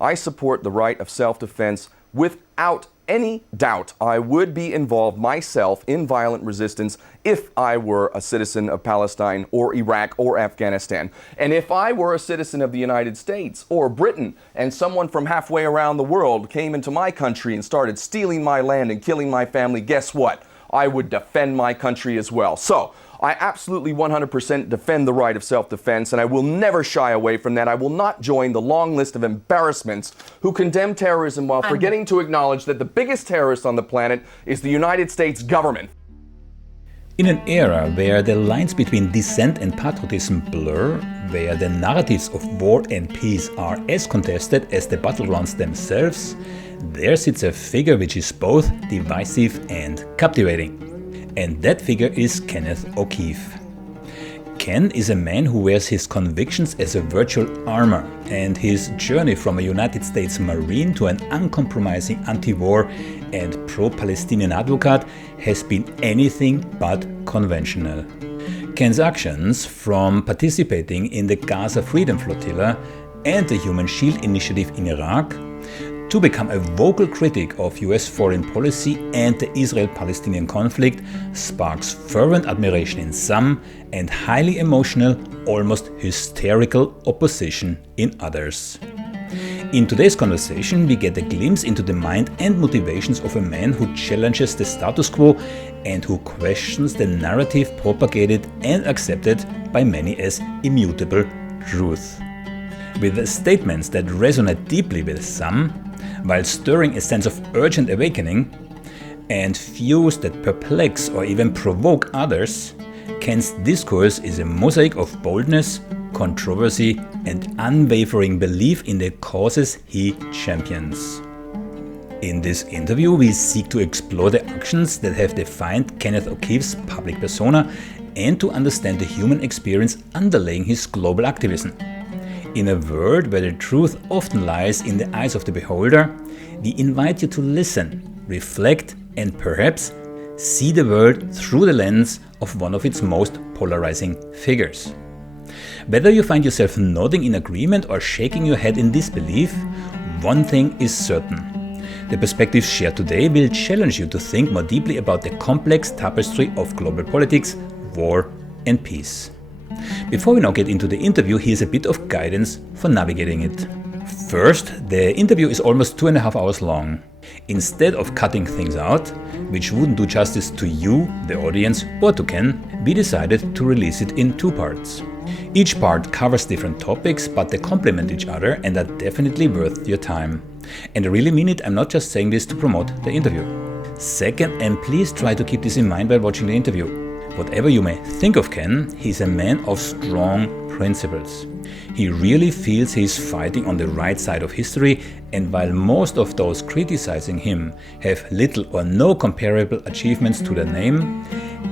I support the right of self-defense without any doubt. I would be involved myself in violent resistance if I were a citizen of Palestine or Iraq or Afghanistan. And if I were a citizen of the United States or Britain and someone from halfway around the world came into my country and started stealing my land and killing my family, guess what? I would defend my country as well. So I absolutely 100% defend the right of self-defense, and I will never shy away from that. I will not join the long list of embarrassments who condemn terrorism while forgetting to acknowledge that the biggest terrorist on the planet is the United States government. In an era where the lines between dissent and patriotism blur, where the narratives of war and peace are as contested as the battlegrounds themselves, there sits a figure which is both divisive and captivating. And that figure is Kenneth O'Keefe. Ken is a man who wears his convictions as a virtual armor, and his journey from a United States Marine to an uncompromising anti-war and pro-Palestinian advocate has been anything but conventional. Ken's actions, from participating in the Gaza Freedom Flotilla and the Human Shield Initiative in Iraq, to become a vocal critic of US foreign policy and the Israel-Palestinian conflict, sparks fervent admiration in some and highly emotional, almost hysterical opposition in others. In today's conversation, we get a glimpse into the mind and motivations of a man who challenges the status quo and who questions the narrative propagated and accepted by many as immutable truth. With statements that resonate deeply with some, while stirring a sense of urgent awakening, and views that perplex or even provoke others, Ken's discourse is a mosaic of boldness, controversy, and unwavering belief in the causes he champions. In this interview, we seek to explore the actions that have defined Kenneth O'Keefe's public persona and to understand the human experience underlying his global activism. In a world where the truth often lies in the eyes of the beholder, we invite you to listen, reflect, and perhaps see the world through the lens of one of its most polarizing figures. Whether you find yourself nodding in agreement or shaking your head in disbelief, one thing is certain. The perspectives shared today will challenge you to think more deeply about the complex tapestry of global politics, war, and peace. Before we now get into the interview, here's a bit of guidance for navigating it. First, the interview is almost 2.5 hours long. Instead of cutting things out, which wouldn't do justice to you, the audience, or to Ken, we decided to release it in 2 parts. Each part covers different topics, but they complement each other and are definitely worth your time. And I really mean it, I'm not just saying this to promote the interview. Second, and please try to keep this in mind while watching the interview. Whatever you may think of Ken, he's a man of strong principles. He really feels he's fighting on the right side of history, and while most of those criticizing him have little or no comparable achievements to their name,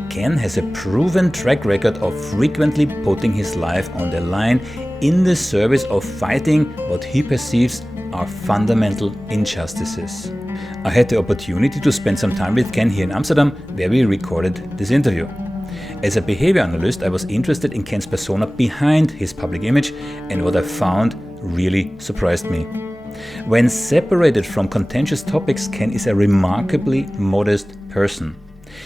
Ken has a proven track record of frequently putting his life on the line in the service of fighting what he perceives are fundamental injustices. I had the opportunity to spend some time with Ken here in Amsterdam, where we recorded this interview. As a behavior analyst, I was interested in Ken's persona behind his public image, and what I found really surprised me. When separated from contentious topics, Ken is a remarkably modest person.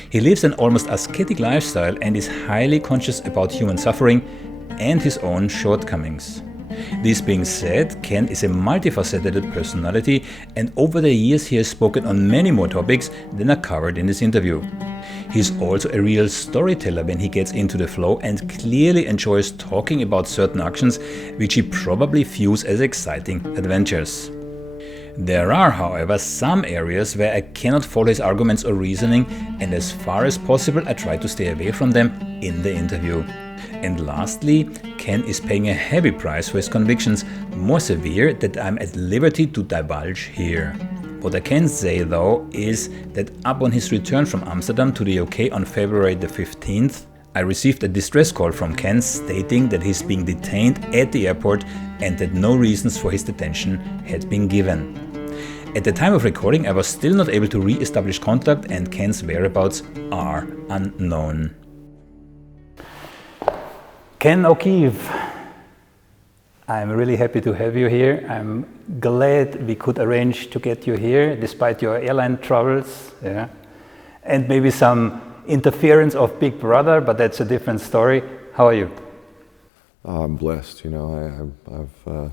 He lives an almost ascetic lifestyle and is highly conscious about human suffering and his own shortcomings. This being said, Ken is a multifaceted personality, and over the years he has spoken on many more topics than are covered in this interview. He's also a real storyteller when he gets into the flow and clearly enjoys talking about certain actions which he probably views as exciting adventures. There are, however, some areas where I cannot follow his arguments or reasoning, and as far as possible I try to stay away from them in the interview. And lastly, Ken is paying a heavy price for his convictions, more severe that I'm at liberty to divulge here. What I can say though is that upon his return from Amsterdam to the UK on February the 15th, I received a distress call from Ken stating that he's being detained at the airport and that no reasons for his detention had been given. At the time of recording, I was still not able to re-establish contact, and Ken's whereabouts are unknown. Ken O'Keefe, I'm really happy to have you here. I'm glad we could arrange to get you here despite your airline troubles, yeah, and maybe some interference of Big Brother, but that's a different story. How are you? I'm blessed, you know. I've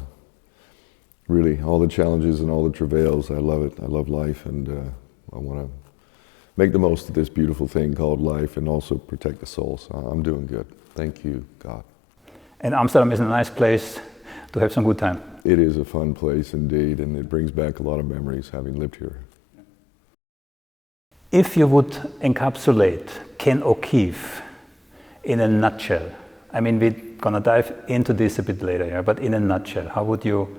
really, all the challenges and all the travails, I love it. I love life, and I want to make the most of this beautiful thing called life and also protect the soul. So I'm doing good. Thank you, God. And Amsterdam is a nice place to have some good time. It is a fun place indeed, and it brings back a lot of memories having lived here. If you would encapsulate Ken O'Keefe in a nutshell, I mean, we're gonna dive into this a bit later, yeah, but in a nutshell, how would you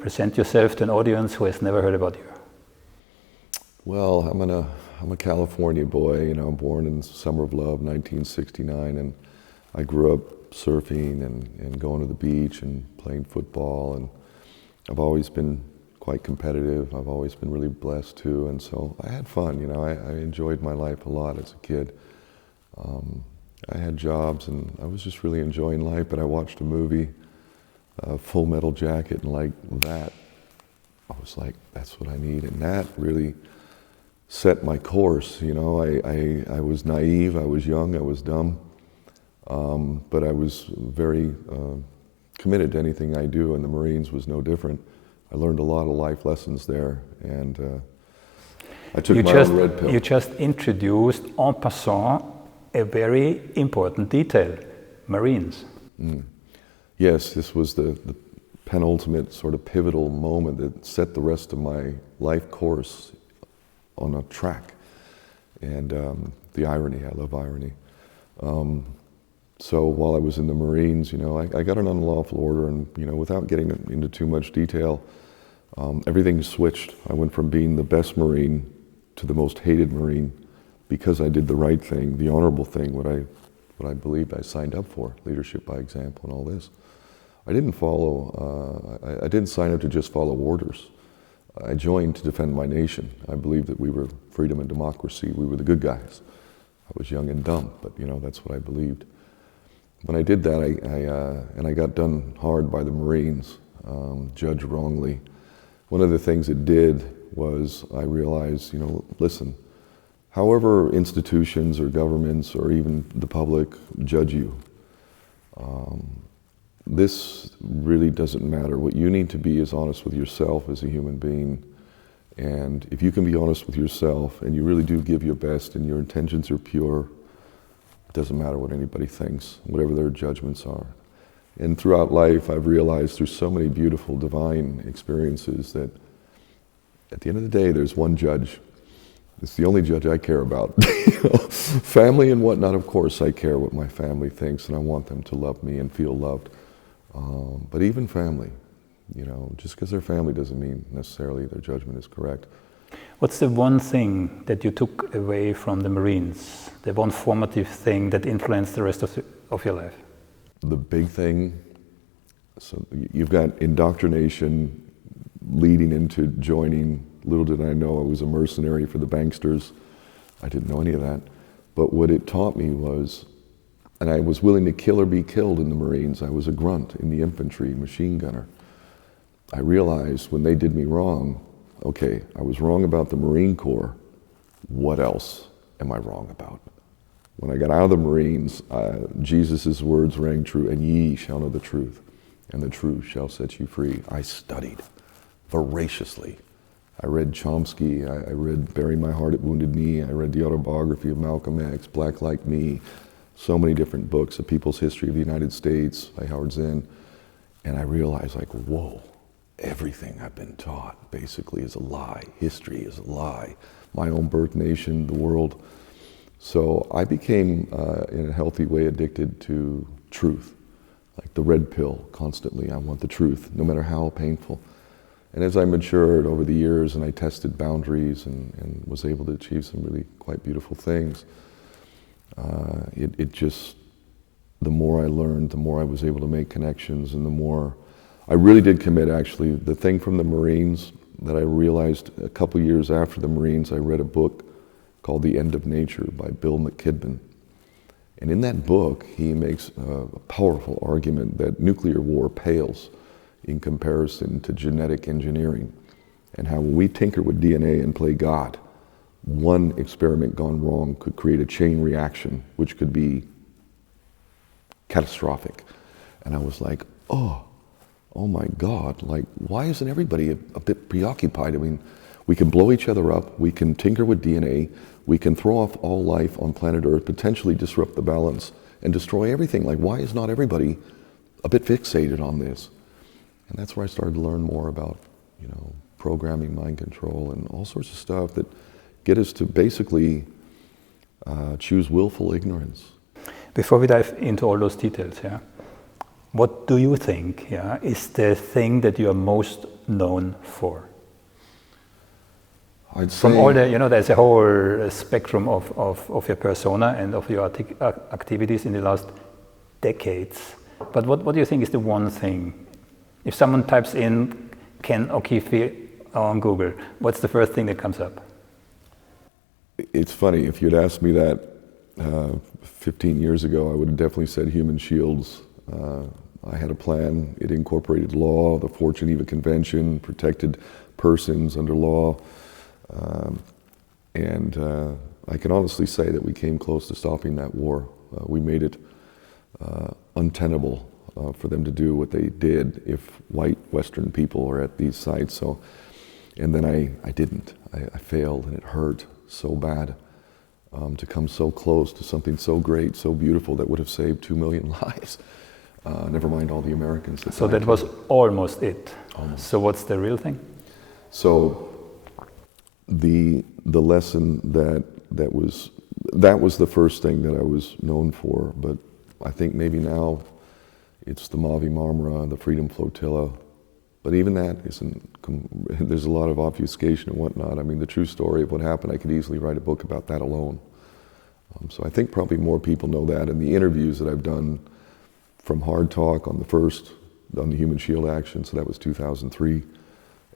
present yourself to an audience who has never heard about you? Well, I'm a California boy, you know, born in the summer of love, 1969, and I grew up surfing and going to the beach and playing football, and I've always been quite competitive. I've always been really blessed too, and so I had fun, you know. I enjoyed my life a lot as a kid. I had jobs and I was just really enjoying life, but I watched a movie, Full Metal Jacket, and like that, I was like, that's what I need, and that really set my course, you know. I was naive, I was young, I was dumb, but I was very committed to anything I do, and the Marines was no different. I learned a lot of life lessons there, and I took my own red pill. You just introduced en passant a very important detail, Marines. Yes, this was the penultimate sort of pivotal moment that set the rest of my life course on a track. And the irony, I love irony. So while I was in the Marines, you know, I got an unlawful order, and, you know, without getting into too much detail, everything switched. I went from being the best Marine to the most hated Marine because I did the right thing, the honorable thing, what I believed I signed up for, leadership by example and all this. I didn't follow, I didn't sign up to just follow orders. I joined to defend my nation. I believed that we were freedom and democracy. We were the good guys. I was young and dumb, but, you know, that's what I believed. When I did that, and I got done hard by the Marines, judged wrongly. One of the things it did was I realized, you know, listen, however institutions or governments or even the public judge you, this really doesn't matter. What you need to be is honest with yourself as a human being. And if you can be honest with yourself and you really do give your best and your intentions are pure, it doesn't matter what anybody thinks, whatever their judgments are. And throughout life, I've realized through so many beautiful divine experiences that at the end of the day, there's one judge. It's the only judge I care about. Family and whatnot, of course, I care what my family thinks, and I want them to love me and feel loved. But even family, you know, just because they're family doesn't mean necessarily their judgment is correct. What's the one thing that you took away from the Marines? The one formative thing that influenced the rest of your life? The big thing, so you've got indoctrination leading into joining. Little did I know I was a mercenary for the banksters. I didn't know any of that. But what it taught me was, and I was willing to kill or be killed in the Marines. I was a grunt in the infantry, machine gunner. I realized when they did me wrong, okay, I was wrong about the Marine Corps. What else am I wrong about? When I got out of the Marines, Jesus' words rang true, and ye shall know the truth, and the truth shall set you free. I studied voraciously. I read Chomsky, I read Bury My Heart at Wounded Knee, I read the autobiography of Malcolm X, Black Like Me, so many different books, A People's History of the United States by Howard Zinn, and I realized, like, whoa, everything I've been taught basically is a lie. History is a lie. My own birth nation, the world. So I became, in a healthy way, addicted to truth, like the red pill, constantly. I want the truth, no matter how painful. And as I matured over the years and I tested boundaries and was able to achieve some really quite beautiful things, it just, the more I learned, the more I was able to make connections, and the more I really did commit. Actually, the thing from the Marines that I realized a couple years after the Marines, I read a book called The End of Nature by Bill McKibben. And in that book, he makes a powerful argument that nuclear war pales in comparison to genetic engineering, and how when we tinker with DNA and play God, one experiment gone wrong could create a chain reaction, which could be catastrophic. And I was like, oh my God, like, why isn't everybody a bit preoccupied? I mean, we can blow each other up, we can tinker with DNA, we can throw off all life on planet Earth, potentially disrupt the balance, and destroy everything. Like, why is not everybody a bit fixated on this? And that's where I started to learn more about, you know, programming, mind control, and all sorts of stuff that get us to basically choose willful ignorance. Before we dive into all those details, yeah, what do you think, yeah, is the thing that you are most known for? I'd say, from all the, you know, there's a whole spectrum of your persona and of your activities in the last decades. But what do you think is the one thing? If someone types in Ken O'Keefe on Google, what's the first thing that comes up? It's funny, if you'd asked me that 15 years ago, I would have definitely said human shields. I had a plan. It incorporated law, the Fort Geneva Convention, protected persons under law. And I can honestly say that we came close to stopping that war. We made it untenable for them to do what they did if white Western people are at these sites. So, and then I didn't. I failed, and it hurt so bad to come so close to something so great, so beautiful, that would have saved 2 million lives. Never mind all the Americans. So that was almost it. Almost. So what's the real thing? So the lesson that was the first thing that I was known for, but I think maybe now it's the Mavi Marmara, the Freedom Flotilla. But even that isn't, there's a lot of obfuscation and whatnot. I mean, the true story of what happened, I could easily write a book about that alone. So I think probably more people know that. And the interviews that I've done, from Hard Talk on the Human Shield Action, so that was 2003.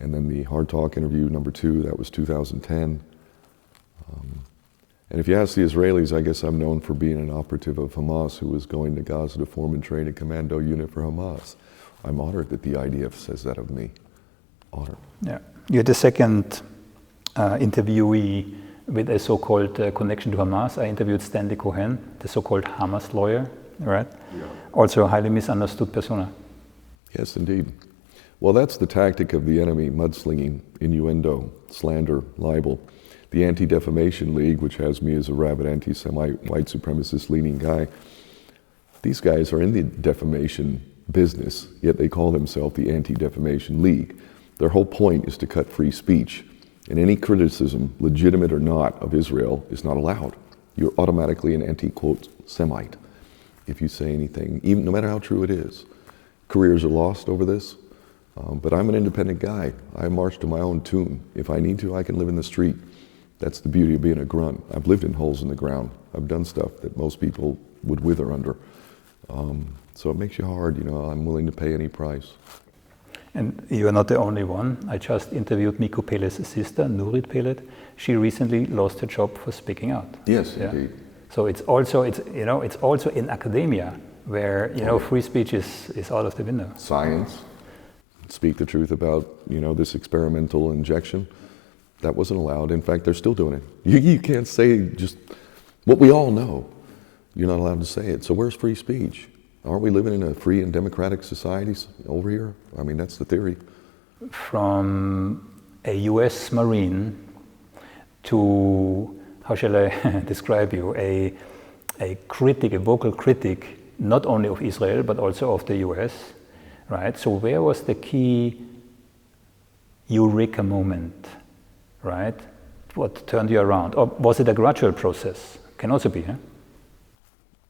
And then the Hard Talk interview number 2, that was 2010. And if you ask the Israelis, I guess I'm known for being an operative of Hamas who was going to Gaza to form and train a commando unit for Hamas. I'm honored that the IDF says that of me. Honored. Yeah, you're the second interviewee with a so-called connection to Hamas. I interviewed Stanley Cohen, the so-called Hamas lawyer, right? Yeah. Also a highly misunderstood persona. Yes, indeed. Well, that's the tactic of the enemy: mudslinging, innuendo, slander, libel. The Anti-Defamation League, which has me as a rabid anti-Semite, white supremacist-leaning guy, these guys are in the defamation business, yet they call themselves the Anti-Defamation League. Their whole point is to cut free speech, and any criticism, legitimate or not, of Israel is not allowed. You're automatically an anti-quote Semite if you say anything, even no matter how true it is. Careers are lost over this, but I'm an independent guy. I march to my own tune. If I need to, I can live in the street. That's the beauty of being a grunt. I've lived in holes in the ground. I've done stuff that most people would wither under. So it makes you hard, you know. I'm willing to pay any price. And you are not the only one. I just interviewed Miku Pelet's sister, Nurit Pelet. She recently lost her job for speaking out. Yes, yeah. Indeed. So it's also in academia where, you know, free speech is out of the window. Science. Speak the truth about, you know, this experimental injection. That wasn't allowed. In fact, they're still doing it. You can't say just what we all know. You're not allowed to say it. So where's free speech? Aren't we living in a free and democratic society over here? I mean, that's the theory. From a US Marine to, how shall I describe you, a critic, a vocal critic, not only of Israel, but also of the US, right? So where was the key eureka moment, right? What turned you around? Or was it a gradual process? Can also be, huh?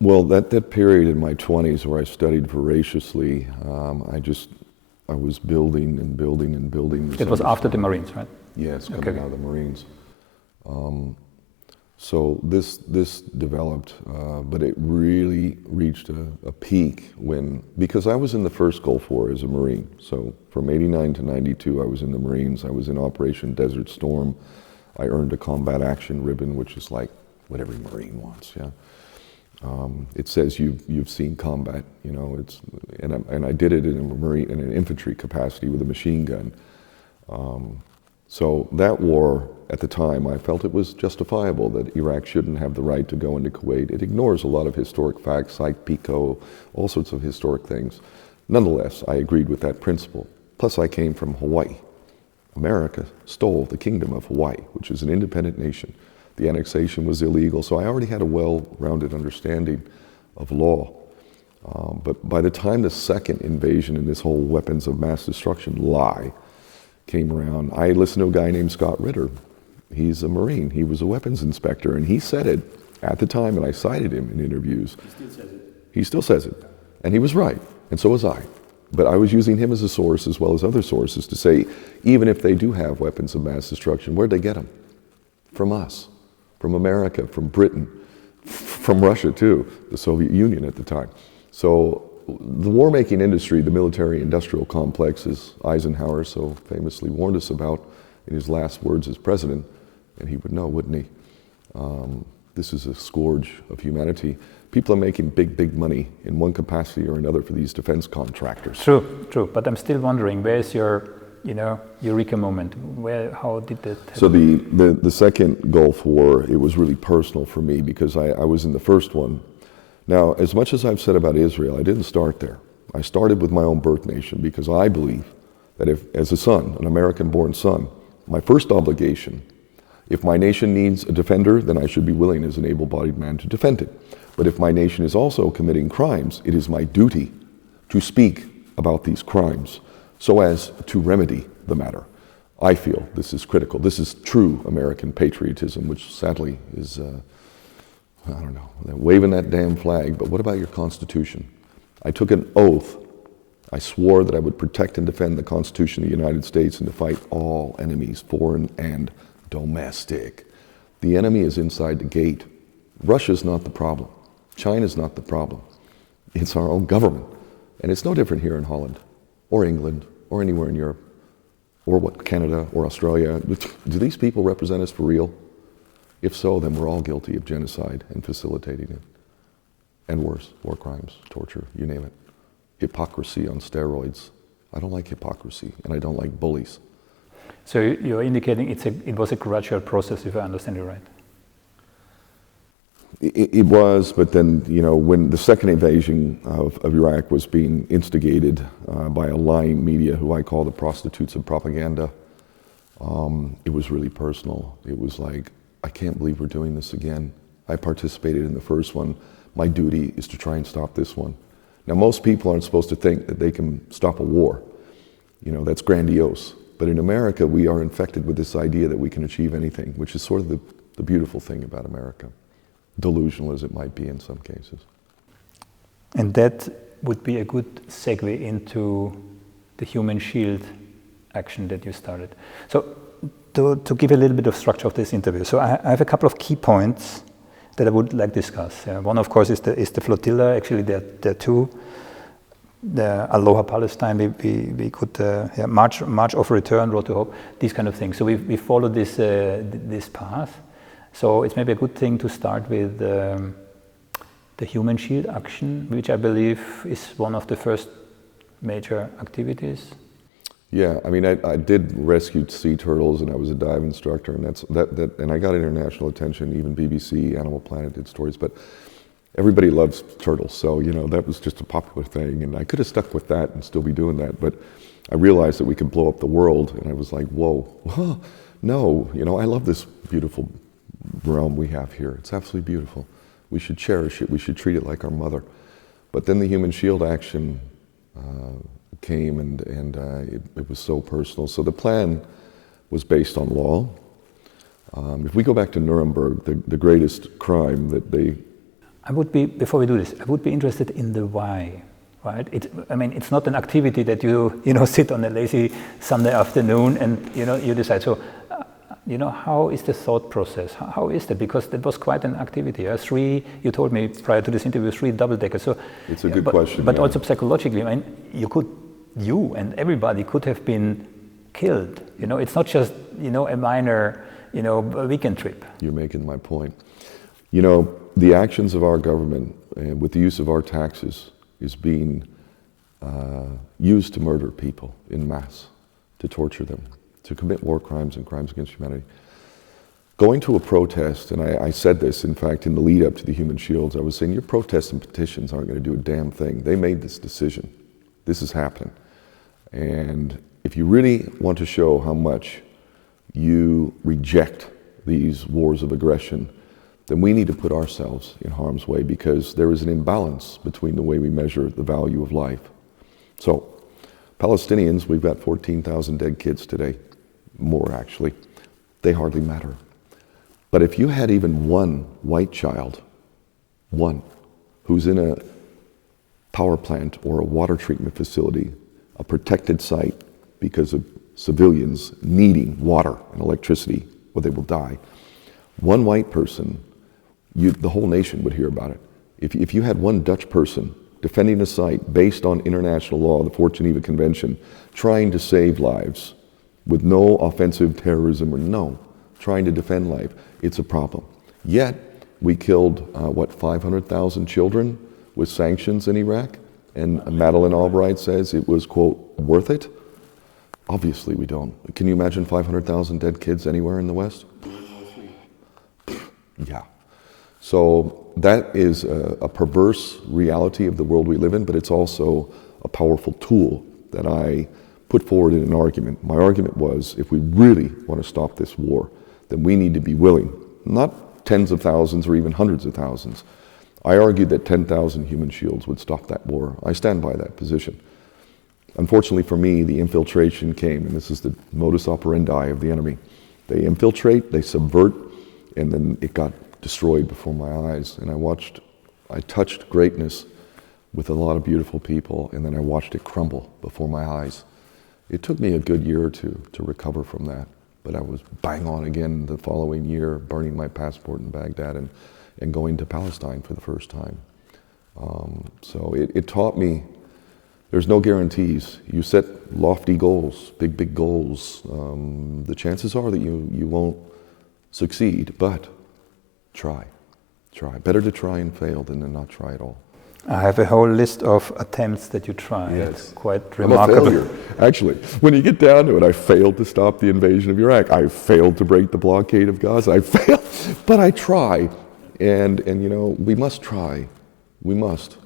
Well, that period in my 20s where I studied voraciously, I was building and building and building. It was after the Marines, right? Yes, coming out of the Marines. So this developed, but it really reached a peak because I was in the first Gulf War as a Marine. So from 89 to 92, I was in the Marines. I was in Operation Desert Storm. I earned a combat action ribbon, which is like what every Marine wants, yeah. It says you've seen combat, you know. And I did it in an infantry capacity with a machine gun. So that war, at the time, I felt it was justifiable that Iraq shouldn't have the right to go into Kuwait. It ignores a lot of historic facts, like Pico, all sorts of historic things. Nonetheless, I agreed with that principle. Plus, I came from Hawaii. America stole the kingdom of Hawaii, which is an independent nation. The annexation was illegal, so I already had a well-rounded understanding of law. But by the time the second invasion and this whole weapons of mass destruction lie came around, I listened to a guy named Scott Ritter. He's a Marine. He was a weapons inspector, and he said it at the time, and I cited him in interviews. He still says it. He still says it. And he was right, and so was I. But I was using him as a source as well as other sources to say, even if they do have weapons of mass destruction, where'd they get them? From us, from America, from Britain, from Russia too, the Soviet Union at the time. So the war-making industry, the military-industrial complex, as Eisenhower so famously warned us about in his last words as president, and he would know, wouldn't he? This is a scourge of humanity. People are making big money in one capacity or another for these defense contractors. True. But I'm still wondering, where's your, eureka moment? How did that happen? So the second Gulf War, it was really personal for me because I was in the first one. Now, as much as I've said about Israel, I didn't start there. I started with my own birth nation because I believe that if, as a son, an American-born son, my first obligation, if my nation needs a defender, then I should be willing as an able-bodied man to defend it. But if my nation is also committing crimes, it is my duty to speak about these crimes so as to remedy the matter. I feel this is critical. This is true American patriotism, which sadly is, I don't know, waving that damn flag, but what about your Constitution? I took an oath. I swore that I would protect and defend the Constitution of the United States and to fight all enemies, foreign and domestic. The enemy is inside the gate. Russia's not the problem. China's not the problem. It's our own government. And it's no different here in Holland, or England, or anywhere in Europe, or Canada, or Australia. Do these people represent us for real? If so, then we're all guilty of genocide and facilitating it. And worse, war crimes, torture, you name it. Hypocrisy on steroids. I don't like hypocrisy, and I don't like bullies. So you're indicating it was a gradual process, if I understand you right? It was, but then, when the second invasion of Iraq was being instigated by a lying media who I call the prostitutes of propaganda, it was really personal. It was like, I can't believe we're doing this again. I participated in the first one. My duty is to try and stop this one. Now, most people aren't supposed to think that they can stop a war. That's grandiose. But in America, we are infected with this idea that we can achieve anything, which is sort of the beautiful thing about America, delusional as it might be in some cases. And that would be a good segue into the human shield action that you started. So to give a little bit of structure of this interview, so I have a couple of key points that I would like to discuss. One, of course, is the flotilla. Actually, there are two. The Aloha Palestine, we could march of return, road to hope, these kind of things. So we follow this path. So it's maybe a good thing to start with the human shield action, which I believe is one of the first major activities. Yeah, I mean, I did rescue sea turtles, and I was a dive instructor, and and I got international attention. Even BBC, Animal Planet did stories, but everybody loves turtles, so that was just a popular thing, and I could have stuck with that and still be doing that, but I realized that we could blow up the world, and I was like, whoa, no, I love this beautiful realm we have here. It's absolutely beautiful. We should cherish it. We should treat it like our mother. But then the human shield action came, and it was so personal. So the plan was based on law. If we go back to Nuremberg, the greatest crime that they... Before we do this, I would be interested in the why, right? It's not an activity that you sit on a lazy Sunday afternoon and, you decide. So, how is the thought process? How is that? Because that was quite an activity. You told me prior to this interview, 3 double-deckers. So it's a good question. But also psychologically, you and everybody could have been killed. It's not just, a minor, weekend trip. You're making my point. the actions of our government, and with the use of our taxes, is being used to murder people in mass, to torture them, to commit war crimes and crimes against humanity. Going to a protest, and I said this, in fact, in the lead up to the Human Shields, I was saying, your protests and petitions aren't going to do a damn thing. They made this decision. This is happening. And if you really want to show how much you reject these wars of aggression, then we need to put ourselves in harm's way, because there is an imbalance between the way we measure the value of life. So, Palestinians, we've got 14,000 dead kids today, more actually. They hardly matter. But if you had even one white child, one, who's in a power plant or a water treatment facility, a protected site because of civilians needing water and electricity, or they will die, one white person, the whole nation would hear about it. If you had one Dutch person defending a site based on international law, the Fort Geneva Convention, trying to save lives with no offensive terrorism or trying to defend life, it's a problem. Yet, we killed, 500,000 children with sanctions in Iraq, and Madeleine Albright says it was, quote, worth it? Obviously we don't. Can you imagine 500,000 dead kids anywhere in the West? Yeah. So that is a perverse reality of the world we live in, but it's also a powerful tool that I put forward in an argument. My argument was, if we really want to stop this war, then we need to be willing, not tens of thousands or even hundreds of thousands. I argued that 10,000 human shields would stop that war. I stand by that position. Unfortunately for me, the infiltration came, and this is the modus operandi of the enemy. They infiltrate, they subvert, and then it got destroyed before my eyes. And I touched greatness with a lot of beautiful people, and then I watched it crumble before my eyes. It took me a good year or two to recover from that, but I was bang on again the following year, burning my passport in Baghdad and going to Palestine for the first time. So it taught me there's no guarantees. You set lofty goals, big goals. The chances are that you won't succeed, but try. Better to try and fail than to not try at all. I have a whole list of attempts that you tried. Yes. Quite remarkable. I'm a failure, actually. When you get down to it, I failed to stop the invasion of Iraq. I failed to break the blockade of Gaza. I failed, but I try. And we must try. We must.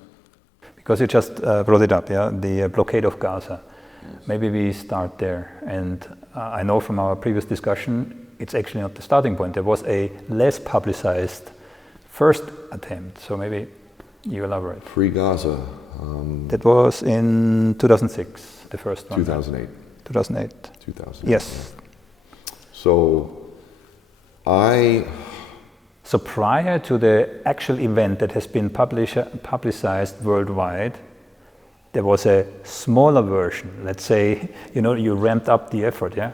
Because you just brought it up, yeah, the blockade of Gaza. Yes. Maybe we start there. And I know from our previous discussion, it's actually not the starting point. There was a less publicized first attempt. So maybe you elaborate. Free Gaza. That was in 2006, the first one. 2008. 2008. 2008. Yes. So So prior to the actual event that has been publicized worldwide, there was a smaller version. Let's say, you ramped up the effort, yeah?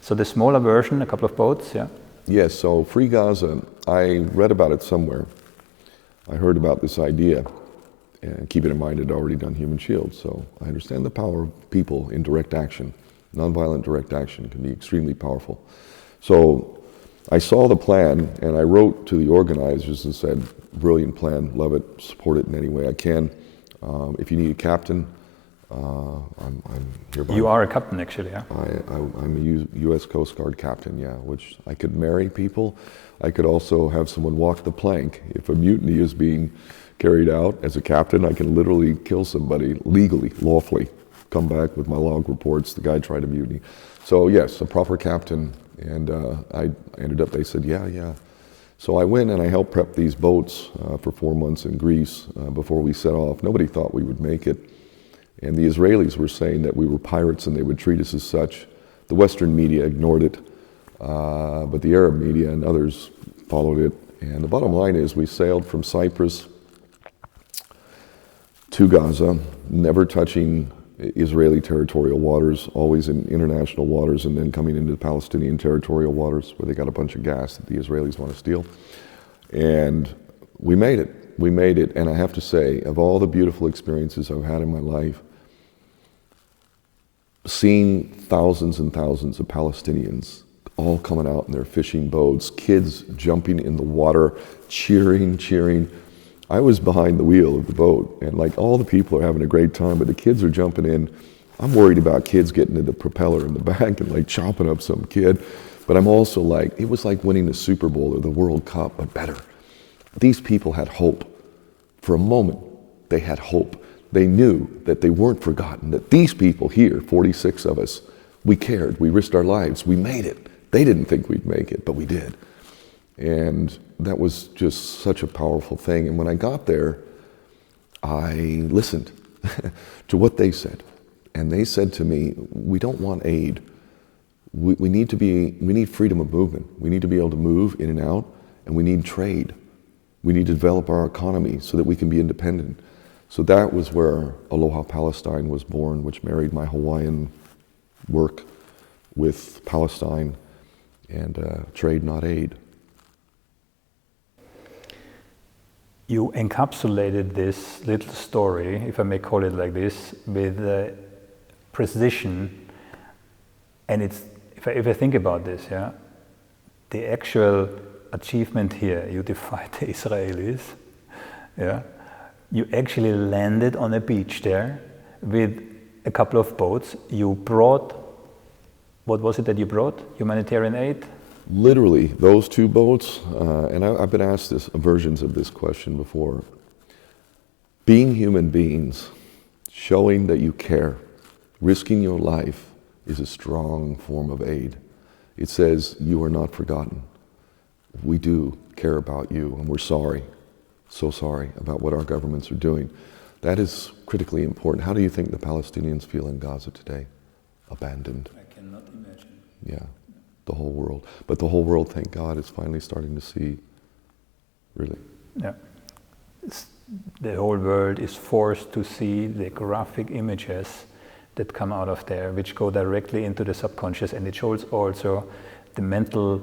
So the smaller version, a couple of boats, yeah? Yes, so Free Gaza, I read about it somewhere. I heard about this idea, and keep it in mind, I'd already done Human Shields, so I understand the power of people in direct action. Nonviolent direct action can be extremely powerful. So I saw the plan, and I wrote to the organizers and said, brilliant plan, love it, support it in any way I can. If you need a captain, I'm hereby. You are a captain, actually, yeah? I'm a U.S. Coast Guard captain, yeah, which I could marry people. I could also have someone walk the plank. If a mutiny is being carried out as a captain, I can literally kill somebody legally, lawfully, come back with my log reports, the guy tried a mutiny. So yes, a proper captain, and I ended up, they said, yeah. So I went and I helped prep these boats for 4 months in Greece before we set off. Nobody thought we would make it. And the Israelis were saying that we were pirates and they would treat us as such. The Western media ignored it, but the Arab media and others followed it. And the bottom line is we sailed from Cyprus to Gaza, never touching Israeli territorial waters, always in international waters, and then coming into the Palestinian territorial waters where they got a bunch of gas that the Israelis want to steal. And we made it. We made it, and I have to say, of all the beautiful experiences I've had in my life, seeing thousands and thousands of Palestinians all coming out in their fishing boats, kids jumping in the water, cheering. I was behind the wheel of the boat, and like all the people are having a great time, but the kids are jumping in. I'm worried about kids getting to the propeller in the back and like chopping up some kid. But I'm also like, it was like winning the Super Bowl or the World Cup, but better. These people had hope. For a moment, they had hope. They knew that they weren't forgotten, that these people here, 46 of us, we cared, we risked our lives, we made it. They didn't think we'd make it, but we did. And that was just such a powerful thing. And when I got there, I listened to what they said. And they said to me, we don't want aid. We need freedom of movement. We need to be able to move in and out, and we need trade. We need to develop our economy so that we can be independent. So that was where Aloha Palestine was born, which married my Hawaiian work with Palestine and trade, not aid. You encapsulated this little story, if I may call it like this, with precision. And it's, if I think about this, yeah, the actual achievement here, you defied the Israelis, yeah, you actually landed on a beach there with a couple of boats. You brought, what was it that you brought? Humanitarian aid? Literally, those two boats, and I've been asked versions of this question before. Being human beings, showing that you care, risking your life is a strong form of aid. It says, you are not forgotten. We do care about you, and we're sorry, so sorry about what our governments are doing. That is critically important. How do you think the Palestinians feel in Gaza today? Abandoned. I cannot imagine. Yeah, the whole world. But the whole world, thank God, is finally starting to see, really. Yeah. The whole world is forced to see the graphic images that come out of there, which go directly into the subconscious, and it shows also the mental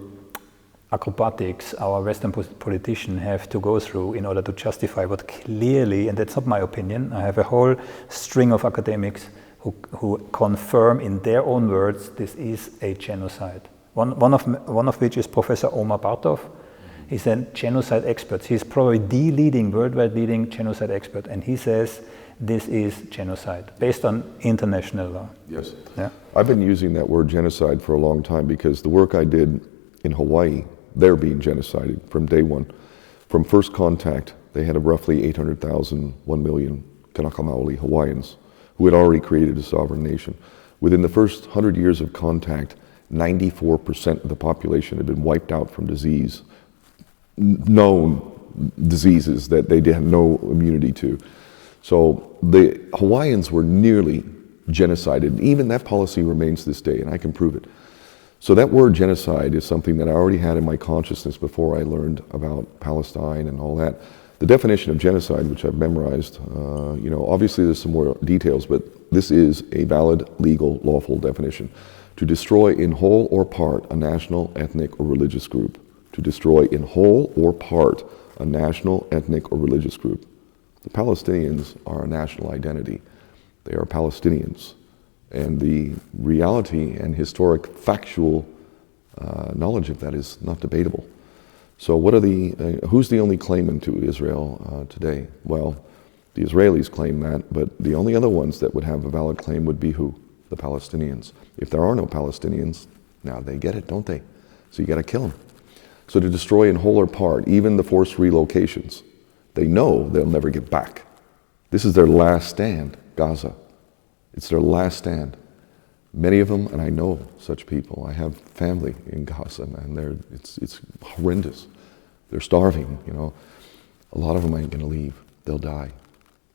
acrobatics our Western politicians have to go through in order to justify what clearly, and that's not my opinion, I have a whole string of academics who confirm in their own words this is a genocide. One of which is Professor Omar Bartov. He's a genocide expert. He's probably the worldwide leading genocide expert, and he says this is genocide based on international law. Yes. Yeah. I've been using that word genocide for a long time because the work I did in Hawaii, they're being genocided from day one. From first contact, they had roughly 800,000, 1 million Kanaka Maoli Hawaiians who had already created a sovereign nation. Within the first 100 years of contact, 94% of the population had been wiped out from disease, known diseases that they had no immunity to. So the Hawaiians were nearly genocided. Even that policy remains this day, and I can prove it. So that word genocide is something that I already had in my consciousness before I learned about Palestine and all that. The definition of genocide, which I've memorized, obviously there's some more details, but this is a valid, legal, lawful definition. To destroy in whole or part a national, ethnic, or religious group. To destroy in whole or part a national, ethnic, or religious group. The Palestinians are a national identity. They are Palestinians. And the reality and historic factual knowledge of that is not debatable. So what are who's the only claimant to Israel today? Well, the Israelis claim that, but the only other ones that would have a valid claim would be who? The Palestinians. If there are no Palestinians, now they get it, don't they? So you got to kill them. So to destroy in whole or part, even the forced relocations, they know they'll never get back. This is their last stand, Gaza. It's their last stand. Many of them, and I know such people, I have family in Gaza, man, it's horrendous. They're starving, A lot of them ain't gonna leave. They'll die,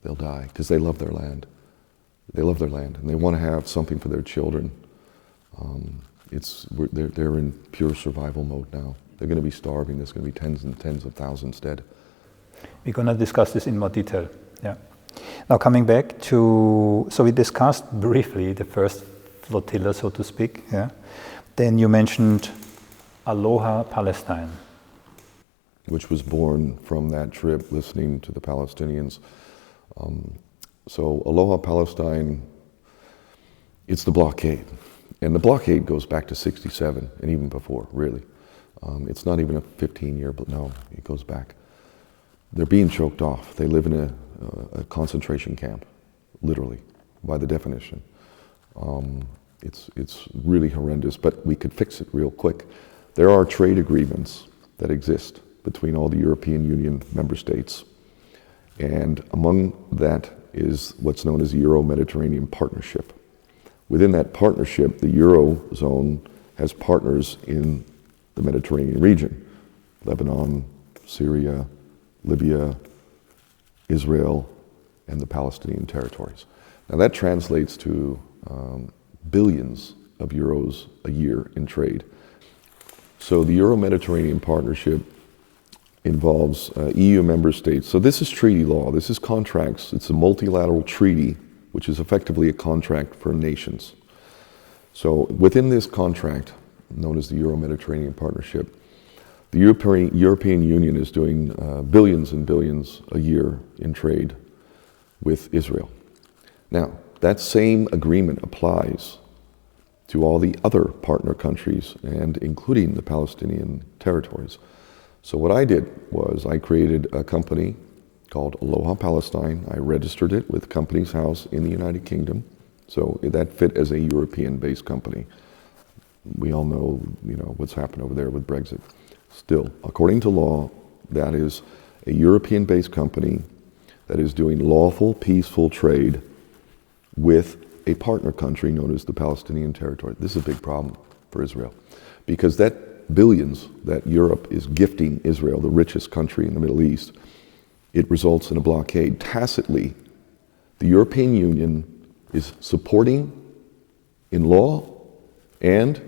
because they love their land. They love their land, and they want to have something for their children. They're in pure survival mode now. They're going to be starving. There's going to be tens and tens of thousands dead. We're going to discuss this in more detail. Yeah. Now coming back so we discussed briefly the first flotilla, so to speak. Yeah. Then you mentioned Aloha Palestine, which was born from that trip, listening to the Palestinians. So Aloha Palestine, it's the blockade. And the blockade goes back to 67 and even before, really. It's not even a 15-year, but no, it goes back. They're being choked off. They live in a concentration camp, literally, by the definition. It's really horrendous, but we could fix it real quick. There are trade agreements that exist between all the European Union member states. And among that is what's known as the Euro-Mediterranean Partnership. Within that partnership, the Eurozone has partners in the Mediterranean region: Lebanon, Syria, Libya, Israel, and the Palestinian territories. Now that translates to billions of euros a year in trade. So the Euro-Mediterranean Partnership involves EU member states. So this is treaty law, this is contracts, it's a multilateral treaty, which is effectively a contract for nations. So within this contract, known as the Euro-Mediterranean Partnership, the European Union is doing billions and billions a year in trade with Israel. Now, that same agreement applies to all the other partner countries, and including the Palestinian territories. So what I did was I created a company called Aloha Palestine. I registered it with Companies House in the United Kingdom. So that fit as a European-based company. We all know, what's happened over there with Brexit. Still, according to law, that is a European-based company that is doing lawful, peaceful trade with a partner country known as the Palestinian territory. This is a big problem for Israel, because that billions that Europe is gifting Israel, the richest country in the Middle East, it results in a blockade. Tacitly, the European Union is supporting in law and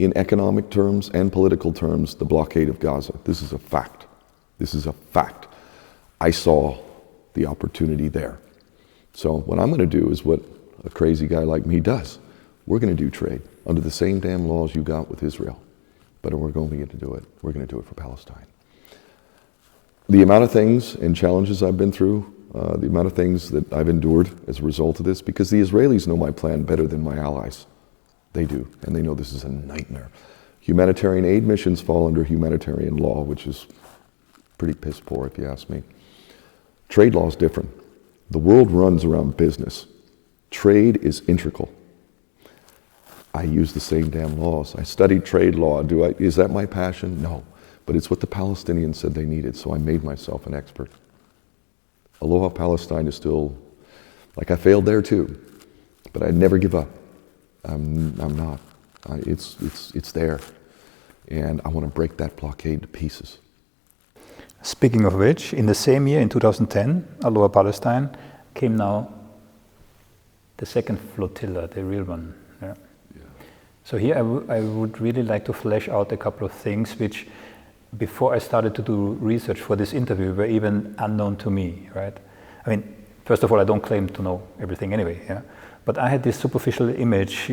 in economic terms and political terms the blockade of Gaza. This is a fact. This is a fact. I saw the opportunity there. So what I'm going to do is what a crazy guy like me does. We're going to do trade under the same damn laws you got with Israel, but we're going to do it. We're going to do it for Palestine. The amount of things and challenges I've been through, the amount of things that I've endured as a result of this, because the Israelis know my plan better than my allies. They do, and they know this is a nightmare. Humanitarian aid missions fall under humanitarian law, which is pretty piss poor if you ask me. Trade law is different. The world runs around business. Trade is integral. I use the same damn laws. I studied trade law. Is that my passion? No. But it's what the Palestinians said they needed, so I made myself an expert. Aloha Palestine is still, I failed there too, but I never give up. I'm not. It's there. And I want to break that blockade to pieces. Speaking of which, in the same year, in 2010, Aloha Palestine came now the second flotilla, the real one. Yeah. Yeah. So here I would really like to flesh out a couple of things which, before I started to do research for this interview, were even unknown to me, right? I mean, first of all, I don't claim to know everything anyway, yeah? But I had this superficial image,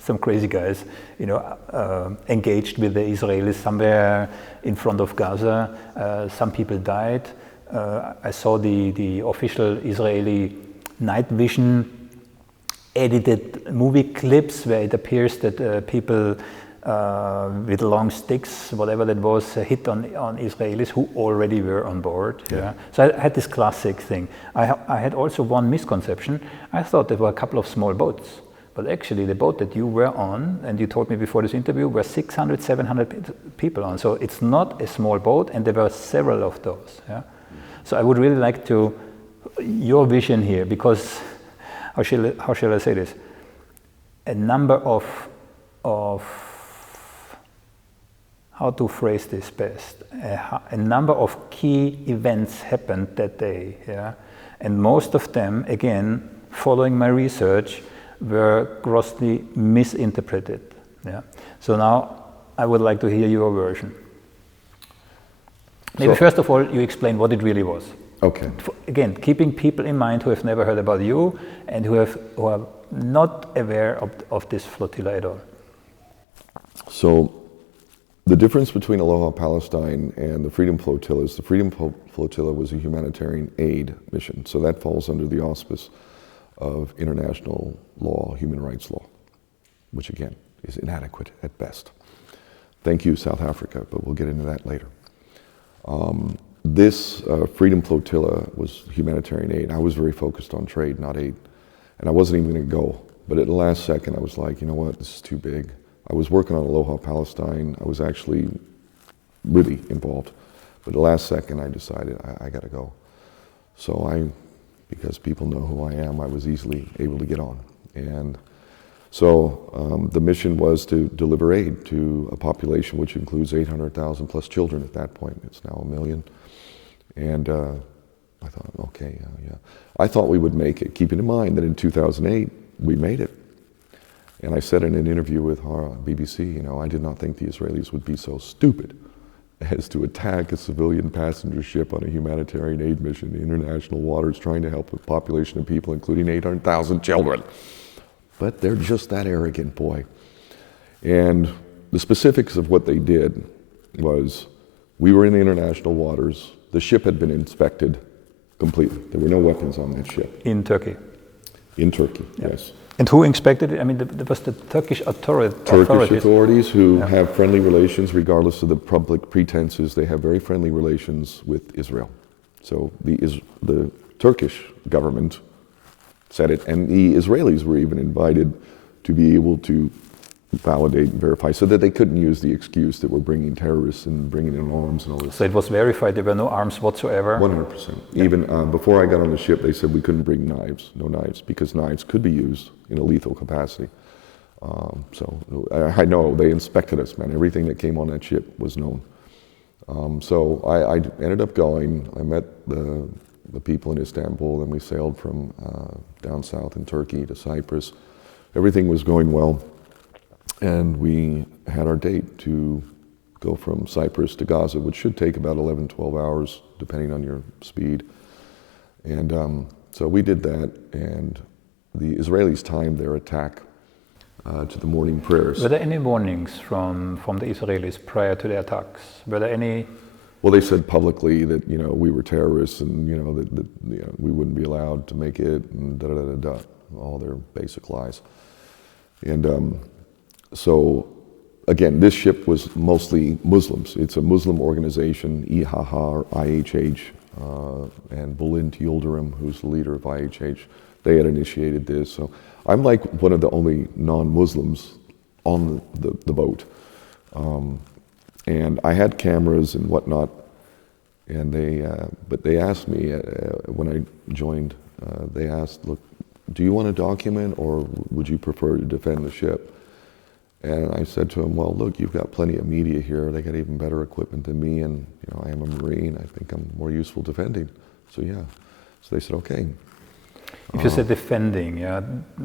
some crazy guys, engaged with the Israelis somewhere in front of Gaza. Some people died. I saw the official Israeli night vision edited movie clips where it appears that people with long sticks, whatever that was, hit on Israelis who already were on board. Yeah. So I had this classic thing. I had also one misconception. I thought there were a couple of small boats. But actually, the boat that you were on, and you told me before this interview, were 600, 700 people on. So it's not a small boat, and there were several of those. Yeah? So I would really like your vision here, because, how shall I say this? A number of how to phrase this best? A number of key events happened that day. Yeah? And most of them, again, following my research, were grossly misinterpreted. Yeah. So now I would like to hear your version. Maybe first of all, you explain what it really was. Okay. Again, keeping people in mind who have never heard about you and who are not aware of this flotilla at all. So the difference between Aloha Palestine and the Freedom Flotilla is the Freedom Flotilla was a humanitarian aid mission. So that falls under the auspice of international law, human rights law. which again is inadequate at best. Thank you, South Africa, but we'll get into that later. This Freedom Flotilla was humanitarian aid. I was very focused on trade, not aid. And I wasn't even going to go. But at the last second, I was like, you know what, this is too big. I was working on Aloha Palestine. I was actually really involved. But at the last second, I decided I got to go. So because people know who I am, I was easily able to get on. And so the mission was to deliver aid to a population which includes 800,000 plus children at that point. It's now 1 million. And I thought, okay, yeah. I thought we would make it, keeping in mind that in 2008, we made it. And I said in an interview with BBC, you know, I did not think the Israelis would be so stupid as to attack a civilian passenger ship on a humanitarian aid mission in international waters trying to help a population of people, including 800,000 children. But they're just that arrogant, boy. And the specifics of what they did was, we were in the international waters. The ship had been inspected completely. There were no weapons on that ship. In Turkey? In Turkey, yeah. yes. And who inspected it? I mean, there was the Turkish authorities. Turkish authorities who have friendly relations, regardless of the public pretenses. They have very friendly relations with Israel. So the Turkish government said it, and the Israelis were even invited to be able to validate and verify, so that they couldn't use the excuse that we're bringing terrorists and bringing in arms and all this. So it was verified, there were no arms whatsoever? 100%. Yeah. Even before I got on the ship, they said we couldn't bring knives, no knives, because knives could be used in a lethal capacity. So I know they inspected us, man. Everything that came on that ship was known. So I ended up going. I met the people in Istanbul, and we sailed from down south in Turkey to Cyprus. Everything was going well. And we had our date to go from Cyprus to Gaza, which should take about 11, 12 hours, depending on your speed. And so we did that, and the Israelis timed their attack to the morning prayers. Were there any warnings from the Israelis prior to the attacks? Were there any? Well, they said publicly that, you know, we were terrorists, and, you know, that you know, we wouldn't be allowed to make it, and da-da-da-da-da, all their basic lies. And so, again, this ship was mostly Muslims. It's a Muslim organization, IHH, or IHH, and Bulent Yildirim, who's the leader of IHH. They had initiated this. So I'm like one of the only non-Muslims on the boat. And I had cameras and whatnot, and but they asked me when I joined, they asked, look, do you want to document, or would you prefer to defend the ship? And I said to him, well, look, you've got plenty of media here. They got even better equipment than me, and, you know, I am a Marine. I think I'm more useful defending. So yeah. So they said, okay. If you said defending, yeah,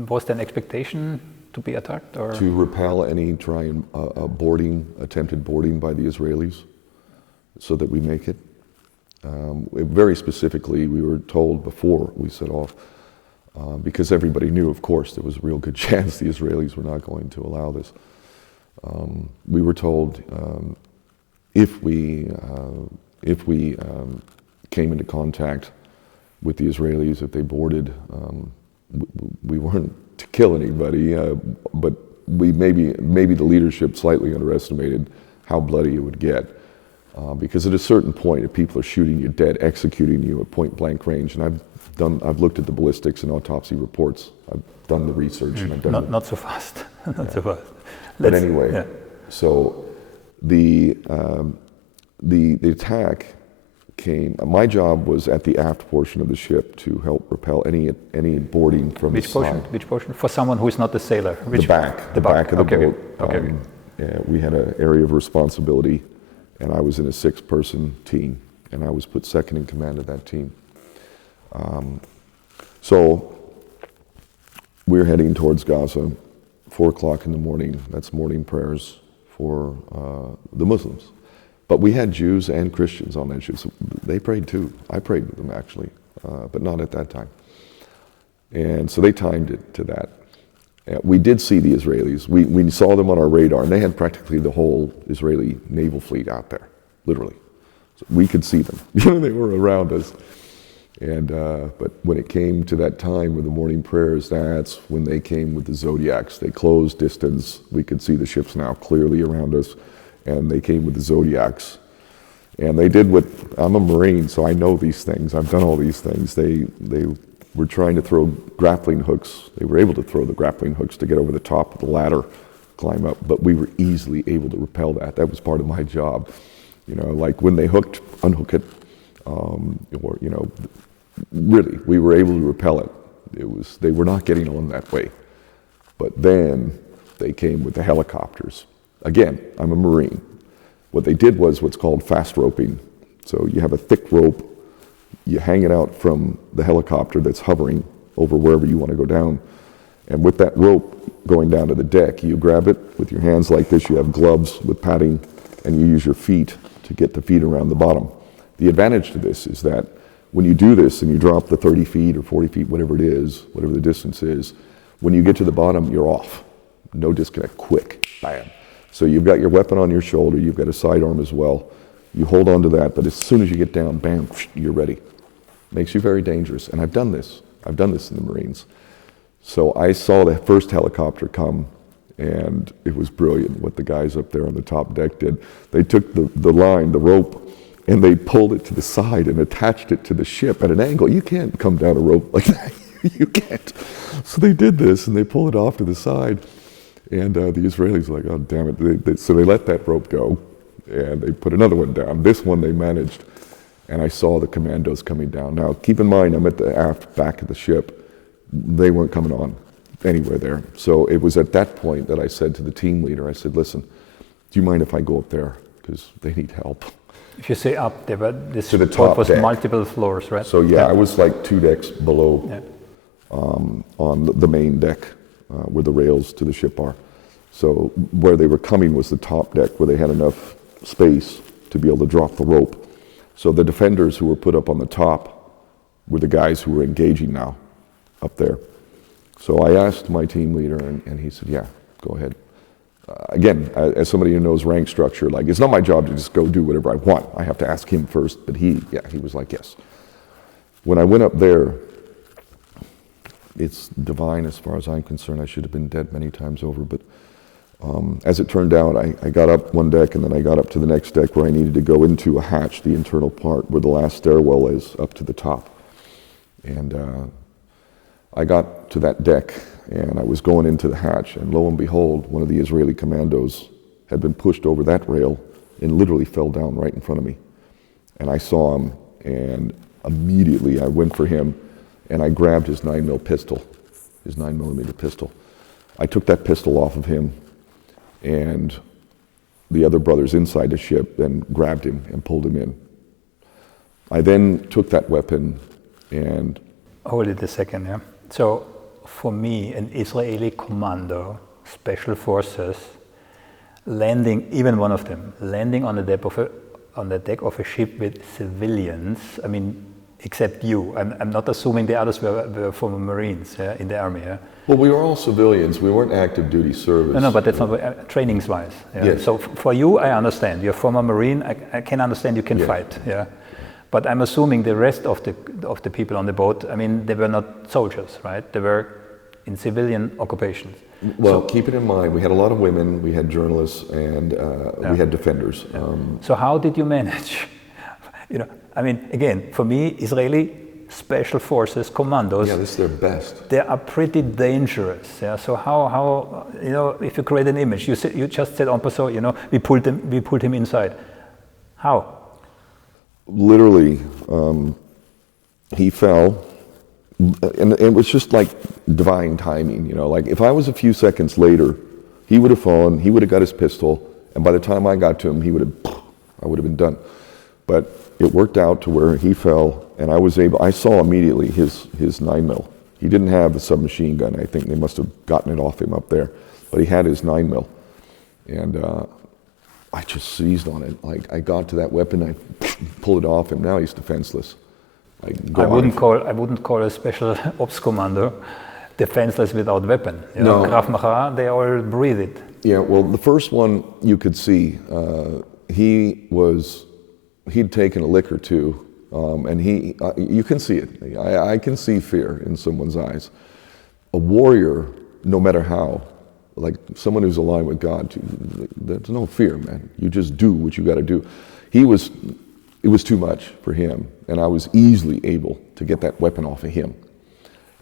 was there an expectation to be attacked, or to repel any attempted boarding by the Israelis, so that we make it? Very specifically, we were told before we set off, because everybody knew, of course, there was a real good chance the Israelis were not going to allow this. We were told if we came into contact with the Israelis, if they boarded, we weren't to kill anybody, but we maybe the leadership slightly underestimated how bloody it would get. Because at a certain point, if people are shooting you dead, executing you at point blank range, and I've looked at the ballistics and autopsy reports, I've done the research, and I've done not so fast, not so fast. But anyway, so the attack came. My job was at the aft portion of the ship to help repel any boarding from the side. Which portion? For someone who is not a sailor. The back. The back of the boat. Okay. We had an area of responsibility, and I was in a 6-person team, and I was put second in command of that team. So we're heading towards Gaza, 4 o'clock in the morning. That's morning prayers for the Muslims. But we had Jews and Christians on that ship, so they prayed too. I prayed with them, actually, but not at that time. And so they timed it to that. We did see the Israelis. We saw them on our radar, and they had practically the whole Israeli naval fleet out there, literally. So we could see them. They were around us. And but when it came to that time with the morning prayers, that's when they came with the zodiacs. They closed distance. We could see the ships now clearly around us, and they came with the zodiacs. And they did what, I'm a Marine, so I know these things. I've done all these things. They were trying to throw grappling hooks. They were able to throw the grappling hooks to get over the top of the ladder, climb up, but we were easily able to repel that. That was part of my job. You know, like when they hooked, unhook it, or, you know, really, we were able to repel it. They were not getting on that way. But then they came with the helicopters. Again, I'm a Marine. What they did was what's called fast roping. So you have a thick rope, you hang it out from the helicopter that's hovering over wherever you want to go down. And with that rope going down to the deck, you grab it with your hands like this, you have gloves with padding, and you use your feet to get the feet around the bottom. The advantage to this is that when you do this and you drop the 30 feet or 40 feet, whatever it is, whatever the distance is, when you get to the bottom, you're off. No disconnect, quick, bam. So you've got your weapon on your shoulder, you've got a sidearm as well. You hold on to that, but as soon as you get down, bam, you're ready. Makes you very dangerous, and I've done this in the Marines. So I saw the first helicopter come, and it was brilliant what the guys up there on the top deck did. They took the line, the rope, and they pulled it to the side and attached it to the ship at an angle. You can't come down a rope like that. You can't. So they did this, and they pulled it off to the side. And the Israelis were like, oh, damn it. So they let that rope go, and they put another one down. This one they managed, and I saw the commandos coming down. Now, keep in mind, I'm at the aft back of the ship. They weren't coming on anywhere there. So it was at that point that I said to the team leader, I said, listen, do you mind if I go up there? Because they need help. If you say up, there were this to the top was deck. Multiple floors, right? So yeah, I was like 2 decks below on the main deck where the rails to the ship are. So where they were coming was the top deck where they had enough space to be able to drop the rope. So the defenders who were put up on the top were the guys who were engaging now up there. So I asked my team leader, and he said, yeah, go ahead. Again, as somebody who knows rank structure, like, it's not my job to just go do whatever I want. I have to ask him first, but he was like, yes. When I went up there, it's divine as far as I'm concerned. I should have been dead many times over, but as it turned out, I got up one deck, and then I got up to the next deck where I needed to go into a hatch, the internal part where the last stairwell is up to the top. And I got to that deck, and I was going into the hatch, and lo and behold, one of the Israeli commandos had been pushed over that rail and literally fell down right in front of me. And I saw him, and immediately I went for him, and I grabbed his 9mm pistol, his 9mm pistol. I took that pistol off of him, and the other brothers inside the ship then grabbed him and pulled him in. I then took that weapon and... Hold it a second, yeah. So, for me, an Israeli commando, special forces, landing, even one of them, landing on the deck of a ship with civilians, I mean, except you. I'm not assuming the others were former Marines in the army. Yeah? Well, we were all civilians. We weren't active duty service. No, but that's not trainings-wise. Yeah? Yes. So for you, I understand. You're a former Marine. I can understand you can fight. Yeah. But I'm assuming the rest of the people on the boat, I mean, they were not soldiers, right? They were in civilian occupations. Well, keep it in mind, we had a lot of women, we had journalists, and we had defenders. Yeah. So how did you manage? You know, I mean, again, for me, Israeli special forces, commandos. Yeah, this is their best. They are pretty dangerous. Yeah. So how you know, if you create an image, you just said en passant, you know, we pulled him inside. How? Literally, he fell, and it was just like divine timing, you know, like if I was a few seconds later, he would have fallen, he would have got his pistol, and by the time I got to him, I would have been done. But it worked out to where he fell, and I saw immediately his 9mm. He didn't have the submachine gun. I think they must have gotten it off him up there, but he had his 9mm. And I just seized on it. Like, I got to that weapon, I pulled it off him. Now he's defenseless. I wouldn't call a special ops commando defenseless without weapon. You know, Krav Maga, they all breathe it. Yeah, well, the first one you could see, he'd taken a lick or two And you can see it. I can see fear in someone's eyes. A warrior, no matter how, like someone who's aligned with God, there's no fear, man. You just do what you got to do. It was too much for him, and I was easily able to get that weapon off of him.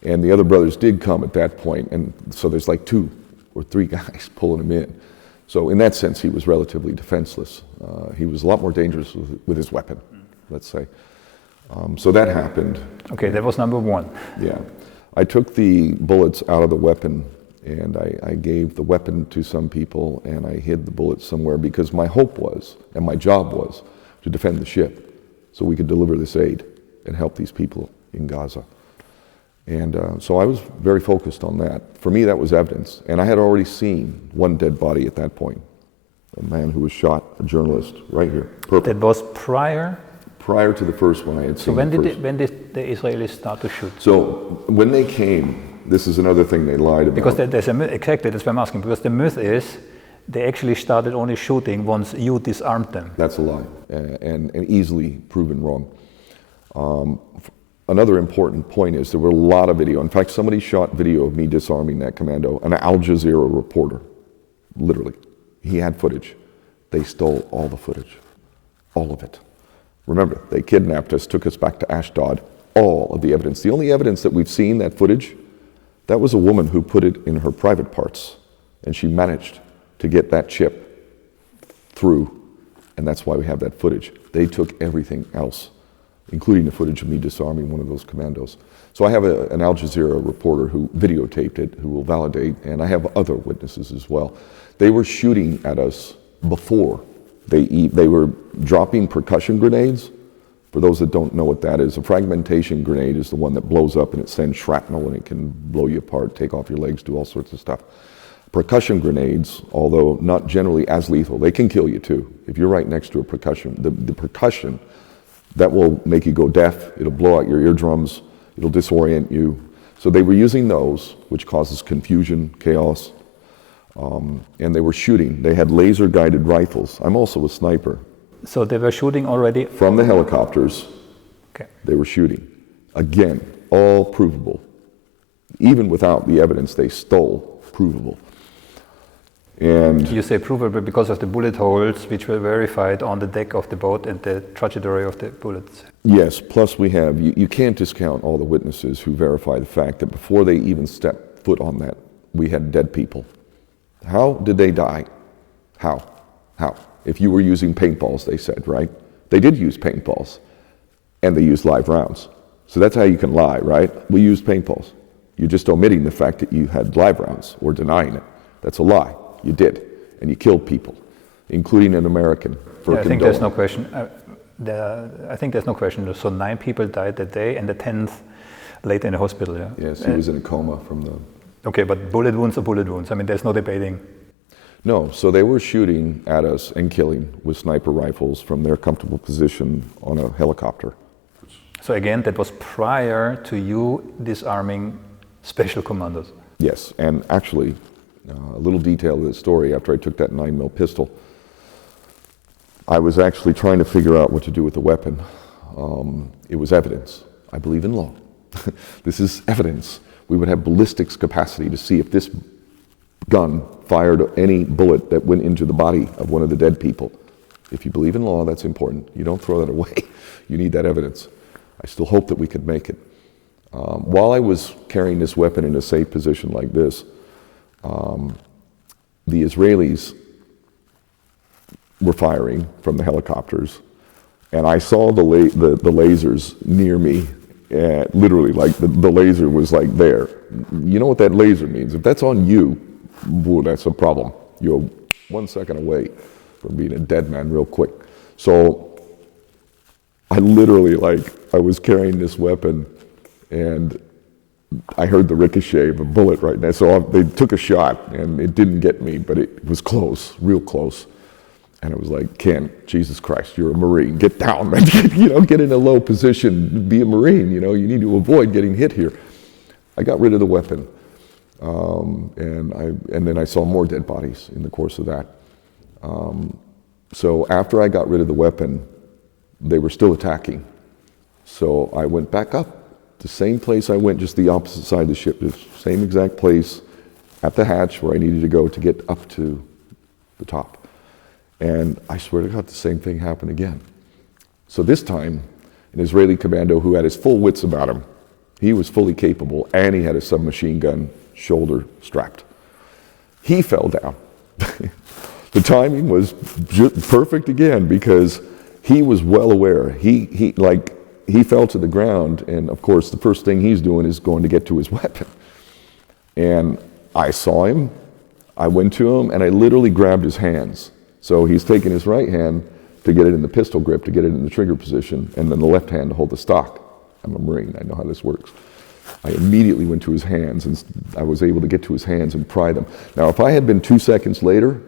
And the other brothers did come at that point, and so there's like 2 or 3 guys pulling him in. So in that sense, he was relatively defenseless. He was a lot more dangerous with his weapon, let's say. So that happened. Okay, that was number 1. Yeah. I took the bullets out of the weapon, and I gave the weapon to some people, and I hid the bullets somewhere because my hope was, and my job was, to defend the ship so we could deliver this aid and help these people in Gaza. And so I was very focused on that. For me, that was evidence. And I had already seen one dead body at that point, a man who was shot, a journalist, right here. Purple. That was prior? Prior to the first one I had seen. So when did the Israelis start to shoot? So when they came, this is another thing they lied about. Because there's a myth, exactly, that's what I'm asking, because the myth is they actually started only shooting once you disarmed them. That's a lie, and easily proven wrong. Another important point is there were a lot of video. In fact, somebody shot video of me disarming that commando, an Al Jazeera reporter, literally. He had footage. They stole all the footage, all of it. Remember, they kidnapped us, took us back to Ashdod, all of the evidence. The only evidence that we've seen, that footage, that was a woman who put it in her private parts, and she managed to get that chip through, and that's why we have that footage. They took everything else, including the footage of me disarming one of those commandos. So I have an Al Jazeera reporter who videotaped it, who will validate, and I have other witnesses as well. They were shooting at us before. They were dropping percussion grenades. For those that don't know what that is, a fragmentation grenade is the one that blows up and it sends shrapnel and it can blow you apart, take off your legs, do all sorts of stuff. Percussion grenades, although not generally as lethal, they can kill you too. If you're right next to a percussion, the percussion, that will make you go deaf, it'll blow out your eardrums, it'll disorient you. So they were using those, which causes confusion, chaos, and they were shooting. They had laser-guided rifles. I'm also a sniper. So they were shooting already? From the helicopters, okay. They were shooting. Again, all provable. Even without the evidence they stole, provable. And you say provable because of the bullet holes which were verified on the deck of the boat and the trajectory of the bullets. yes, plus we have, you can't discount all the witnesses who verify the fact that before they even stepped foot on that, we had dead people. How did they die? How? If you were using paintballs, they said, right? They did use paintballs, and they used live rounds. So that's how you can lie, right? We used paintballs. You're just omitting the fact that you had live rounds or denying it. That's a lie. You did, and you killed people, including an American. I think there's no question. I think there's no question. So 9 people died that day, and the 10th later in the hospital. Yeah. Yes, he was in a coma from the. Okay, but bullet wounds are bullet wounds. I mean, there's no debating. No, so they were shooting at us and killing with sniper rifles from their comfortable position on a helicopter. So again, that was prior to you disarming special commandos. Yes, and actually, a little detail of the story, after I took that 9mm pistol, I was actually trying to figure out what to do with the weapon. It was evidence. I believe in law. This is evidence. We would have ballistics capacity to see if this gun fired any bullet that went into the body of one of the dead people. If you believe in law, that's important. You don't throw that away. You need that evidence. I still hope that we could make it. While I was carrying this weapon in a safe position like this, the Israelis were firing from the helicopters, and I saw the lasers near me. Literally, like the laser was like there. You know what that laser means? If that's on you, well, that's a problem. You're 1 second away from being a dead man real quick. So I literally, I was carrying this weapon, and I heard the ricochet of a bullet right now. So they took a shot, and it didn't get me, but it was close, real close. And I was like, Ken, Jesus Christ, you're a Marine. Get down, man. Get in a low position. Be a Marine. You need to avoid getting hit here. I got rid of the weapon, and then I saw more dead bodies in the course of that. So after I got rid of the weapon, they were still attacking. So I went back up, the same place I went, just the opposite side of the ship, the same exact place at the hatch where I needed to go to get up to the top. And I swear to God, the same thing happened again. So this time, an Israeli commando who had his full wits about him, he was fully capable, and he had a submachine gun shoulder strapped. He fell down. The timing was perfect again, because he was well aware. He fell to the ground, and of course the first thing he's doing is going to get to his weapon. And I saw him, I went to him, and I literally grabbed his hands. So he's taking his right hand to get it in the pistol grip, to get it in the trigger position, and then the left hand to hold the stock. I'm a Marine, I know how this works. I immediately went to his hands, and I was able to get to his hands and pry them. Now, if I had been 2 seconds later,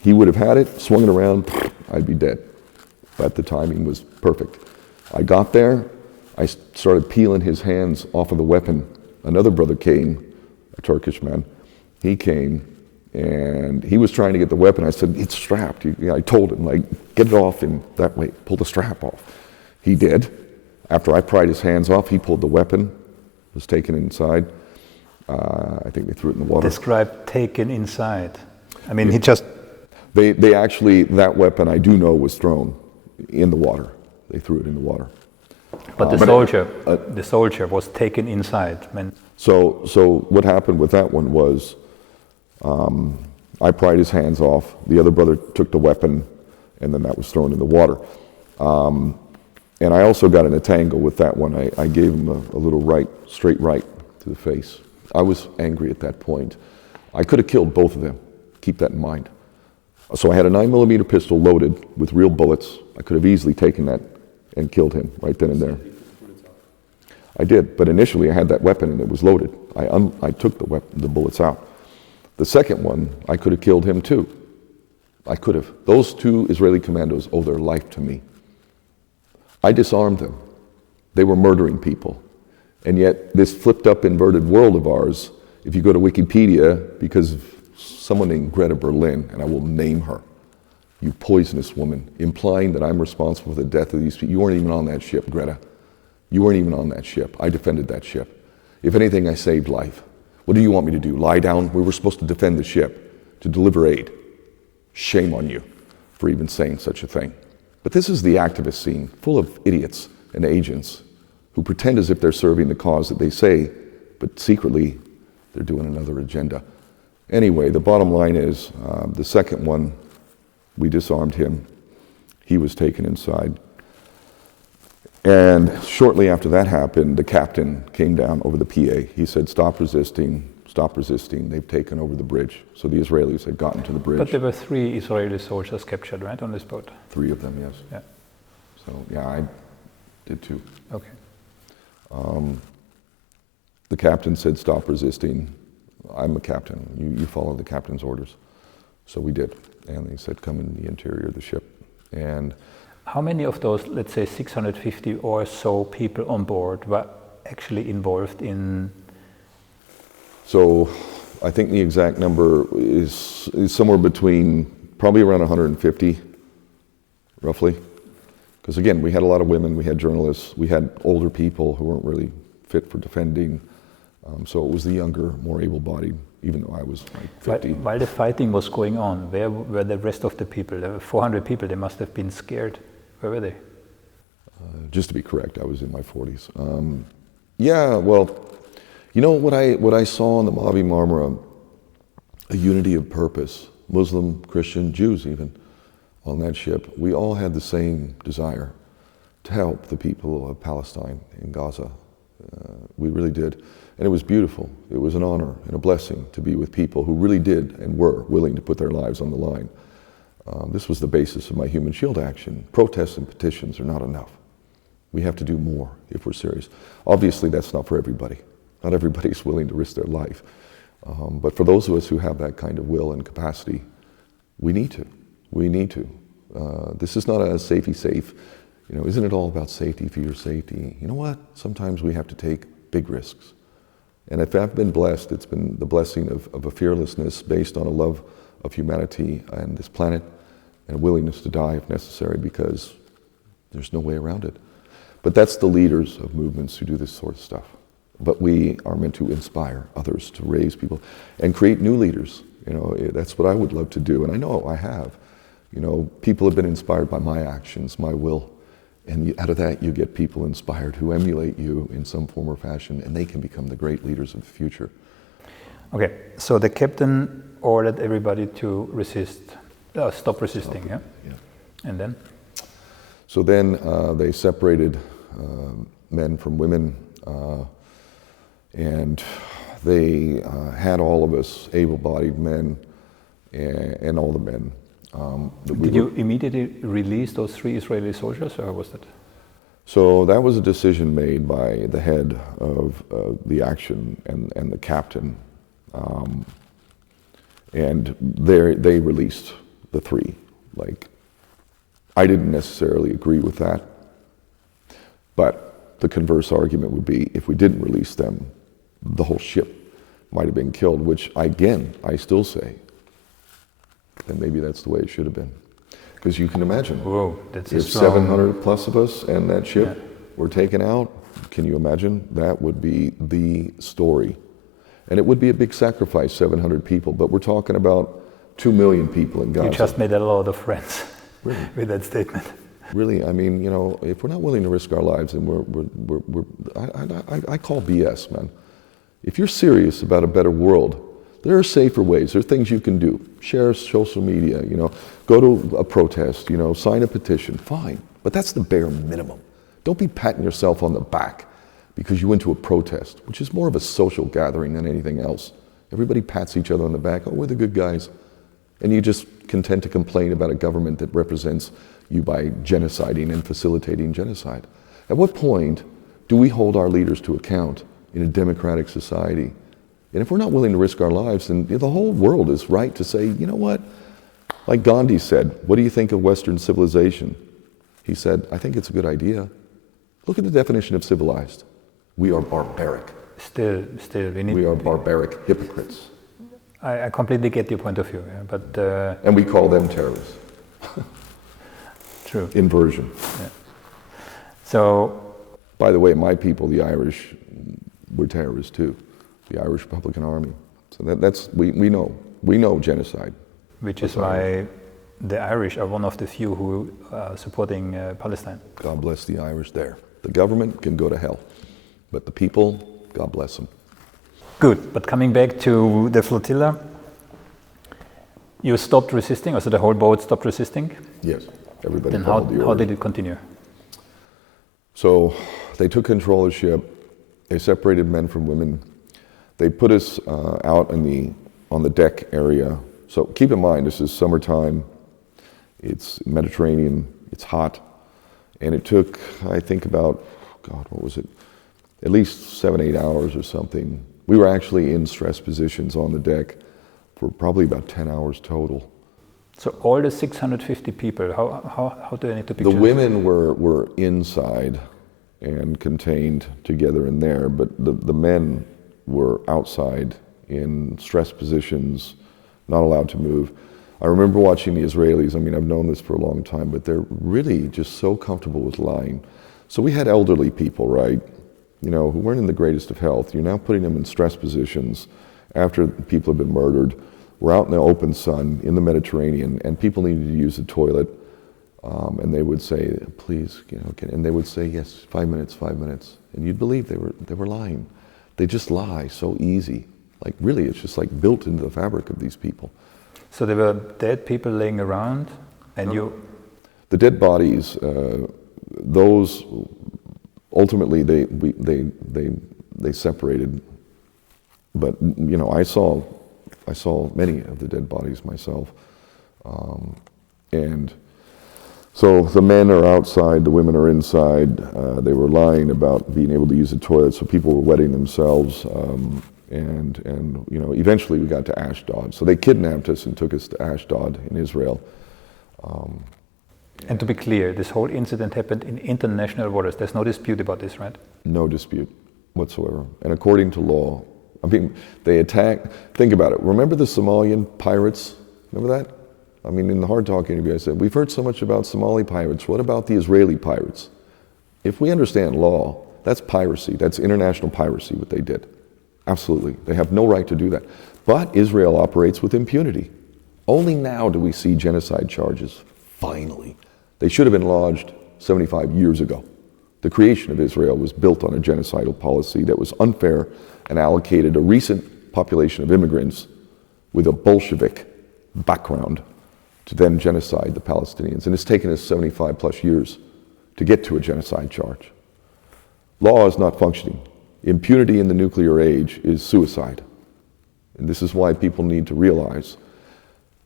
he would have had it, swung it around, I'd be dead. But the timing was perfect. I got there, I started peeling his hands off of the weapon. Another brother came, a Turkish man. He came, and he was trying to get the weapon. I said, it's strapped. I told him, get it off in that way, pull the strap off. He did. After I pried his hands off, he pulled the weapon, was taken inside. I think they threw it in the water. Describe taken inside. I mean, he just... They actually, that weapon I do know was thrown in the water. They threw it in the water. But the soldier was taken inside. So what happened with that one was, I pried his hands off, the other brother took the weapon, and then that was thrown in the water. And I also got in a tangle with that one. I gave him a little straight right to the face. I was angry at that point. I could have killed both of them, keep that in mind. So I had a 9mm pistol loaded with real bullets. I could have easily taken that and killed him right then and there. I did, but initially I had that weapon and it was loaded. I took the bullets out. The second one, I could have killed him too. I could have. Those two Israeli commandos owe their life to me. I disarmed them. They were murdering people. And yet this flipped up inverted world of ours, if you go to Wikipedia, because of someone named Greta Berlin, and I will name her, you poisonous woman, implying that I'm responsible for the death of these people. You weren't even on that ship, Greta. You weren't even on that ship. I defended that ship. If anything, I saved life. What do you want me to do? Lie down? We were supposed to defend the ship, to deliver aid. Shame on you for even saying such a thing. But this is the activist scene, full of idiots and agents who pretend as if they're serving the cause that they say, but secretly they're doing another agenda. Anyway, the bottom line is, the second one, we disarmed him. He was taken inside. And shortly after that happened, the captain came down over the PA. He said, stop resisting, they've taken over the bridge. So the Israelis had gotten to the bridge. But there were 3 Israeli soldiers captured, right, on this boat? 3 of them, yes. Yeah. So, yeah, I did too. Okay. The captain said, stop resisting. I'm a captain. You follow the captain's orders. So we did. And they said, come in the interior of the ship. And how many of those, let's say 650 or so people on board were actually involved in? So I think the exact number is somewhere between probably around 150, roughly. Because again, we had a lot of women, we had journalists, we had older people who weren't really fit for defending. So it was the younger, more able-bodied, even though I was like 50. While the fighting was going on, where were the rest of the people? There were 400 people, they must have been scared. Where were they? Just to be correct, I was in my 40s. Yeah, well, you know what I saw on the Mavi Marmara, a unity of purpose, Muslim, Christian, Jews even, on that ship. We all had the same desire to help the people of Palestine in Gaza. We really did. And it was beautiful. It was an honor and a blessing to be with people who really did and were willing to put their lives on the line. This was the basis of my Human Shield action. Protests and petitions are not enough. We have to do more if we're serious. Obviously, that's not for everybody. Not everybody's willing to risk their life. But for those of us who have that kind of will and capacity, we need to. We need to. This is not a safety safe. You know, isn't it all about safety for your safety? You know what? Sometimes we have to take big risks. And if I've been blessed, it's been the blessing of a fearlessness based on a love of humanity and this planet and a willingness to die if necessary, because there's no way around it. But that's the leaders of movements who do this sort of stuff. But we are meant to inspire others, to raise people, and create new leaders. You know, that's what I would love to do, and I know I have. You know, people have been inspired by my actions, my will, and out of that you get people inspired who emulate you in some form or fashion, and they can become the great leaders of the future. Okay, so the captain ordered everybody to resist, stop resisting, yeah? And then? So then they separated men from women, and they had all of us able-bodied men and all the men. Did you immediately release those 3 Israeli soldiers, or how was that? So that was a decision made by the head of the action and the captain. And they released the 3. Like, I didn't necessarily agree with that, but the converse argument would be if we didn't release them, the whole ship might have been killed, which again, I still say, then maybe that's the way it should have been. Because you can imagine, whoa, that's if 700 plus of us and that ship were taken out, can you imagine? That would be the story. And it would be a big sacrifice, 700 people, but we're talking about 2 million people in Gaza. You just made a lot of friends really? With that statement. Really, I mean, you know, if we're not willing to risk our lives, then I call BS, man. If you're serious about a better world, there are safer ways. There are things you can do. Share social media, you know, go to a protest, you know, sign a petition, fine. But that's the bare minimum. Don't be patting yourself on the back because you went to a protest, which is more of a social gathering than anything else. Everybody pats each other on the back, oh, we're the good guys. And you just content to complain about a government that represents you by genociding and facilitating genocide. At what point do we hold our leaders to account in a democratic society? And if we're not willing to risk our lives, then the whole world is right to say, you know what? Like Gandhi said, what do you think of Western civilization? He said, I think it's a good idea. Look at the definition of civilized. We are barbaric. Still, we are barbaric hypocrites. I completely get your point of view, yeah, but... and we call them terrorists. True. Inversion. Yeah. So... By the way, my people, the Irish, were terrorists too. The Irish Republican Army. So that's we know genocide. Which is why the Irish are one of the few who are supporting Palestine. God bless the Irish there. The government can go to hell, but the people, God bless them. Good, but coming back to the flotilla, you stopped resisting, or so the whole boat stopped resisting? Yes, everybody. Then how did it continue? So they took control of the ship, they separated men from women, they put us out on the deck area. So keep in mind, this is summertime, it's Mediterranean, it's hot, and it took, I think about, God, what was it? At least 7-8 hours or something. We were actually in stress positions on the deck for probably about 10 hours total. So all the 650 people, how do I need to picture The women were inside and contained together in there, but the men were outside in stress positions, not allowed to move. I remember watching the Israelis, I mean, I've known this for a long time, but they're really just so comfortable with lying. So we had elderly people, right, you know, who weren't in the greatest of health. You're now putting them in stress positions after people have been murdered. We're out in the open sun in the Mediterranean, and people needed to use the toilet, and they would say, please, you know, and they would say, yes, 5 minutes, 5 minutes. And you'd believe they were lying. They just lie so easy. Like really, it's just like built into the fabric of these people. So there were dead people laying around, and The dead bodies, those ultimately they separated. But you know, I saw many of the dead bodies myself, and so the men are outside, the women are inside. They were lying about being able to use the toilet, so people were wetting themselves. And you know, eventually we got to Ashdod. So they kidnapped us and took us to Ashdod in Israel. And to be clear, this whole incident happened in international waters. There's no dispute about this, right? No dispute whatsoever. And according to law, I mean, they attacked, think about it. Remember the Somalian pirates? Remember that? I mean, in the Hard Talk interview, I said, we've heard so much about Somali pirates. What about the Israeli pirates? If we understand law, that's piracy. That's international piracy, what they did. Absolutely. They have no right to do that. But Israel operates with impunity. Only now do we see genocide charges, finally. They should have been lodged 75 years ago. The creation of Israel was built on a genocidal policy that was unfair and allocated a recent population of immigrants with a Bolshevik background to then genocide the Palestinians. And it's taken us 75 plus years to get to a genocide charge. Law is not functioning. Impunity in the nuclear age is suicide. And this is why people need to realize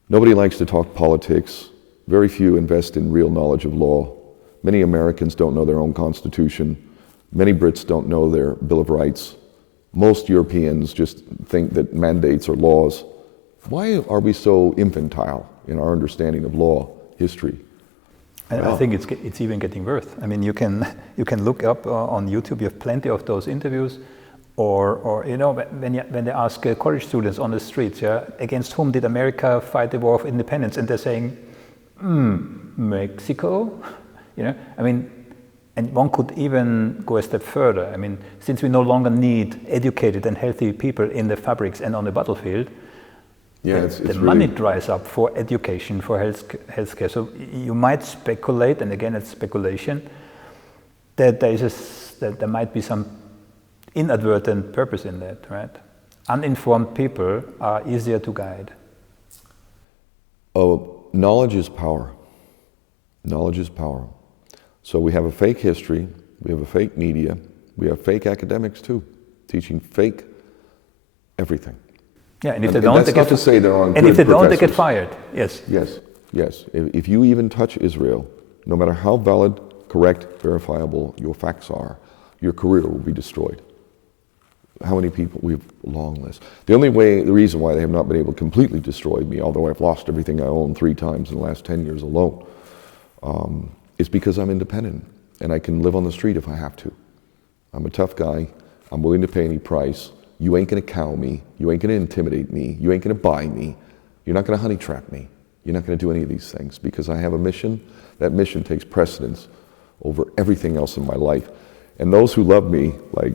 nobody likes to talk politics. Very few invest in real knowledge of law. Many Americans don't know their own constitution. Many Brits don't know their Bill of Rights. Most Europeans just think that mandates are laws. Why are we so infantile in our understanding of law, history? I think it's even getting worse. I mean, you can look up on YouTube. You have plenty of those interviews, or you know, when they ask college students on the streets, yeah, against whom did America fight the War of Independence, and they're saying, Mexico. You know, I mean, and one could even go a step further. I mean, since we no longer need educated and healthy people in the fabrics and on the battlefield, the money dries up for education, for healthcare. So you might speculate, and again, it's speculation, that there might be some inadvertent purpose in that, right? Uninformed people are easier to guide. Oh, knowledge is power. Knowledge is power. So we have a fake history, we have a fake media, we have fake academics too, teaching fake everything. Yeah, and if they don't, that's not to say there aren't good and if they don't, they professors. get fired. Yes. Yes. If you even touch Israel, no matter how valid, correct, verifiable your facts are, your career will be destroyed. How many people? We have a long list. The reason why they have not been able to completely destroy me, although I've lost everything I own 3 times in the last 10 years alone, is because I'm independent and I can live on the street if I have to. I'm a tough guy. I'm willing to pay any price. You ain't gonna cow me. You ain't gonna intimidate me. You ain't gonna buy me. You're not gonna honey trap me. You're not gonna do any of these things because I have a mission. That mission takes precedence over everything else in my life. And those who love me, like,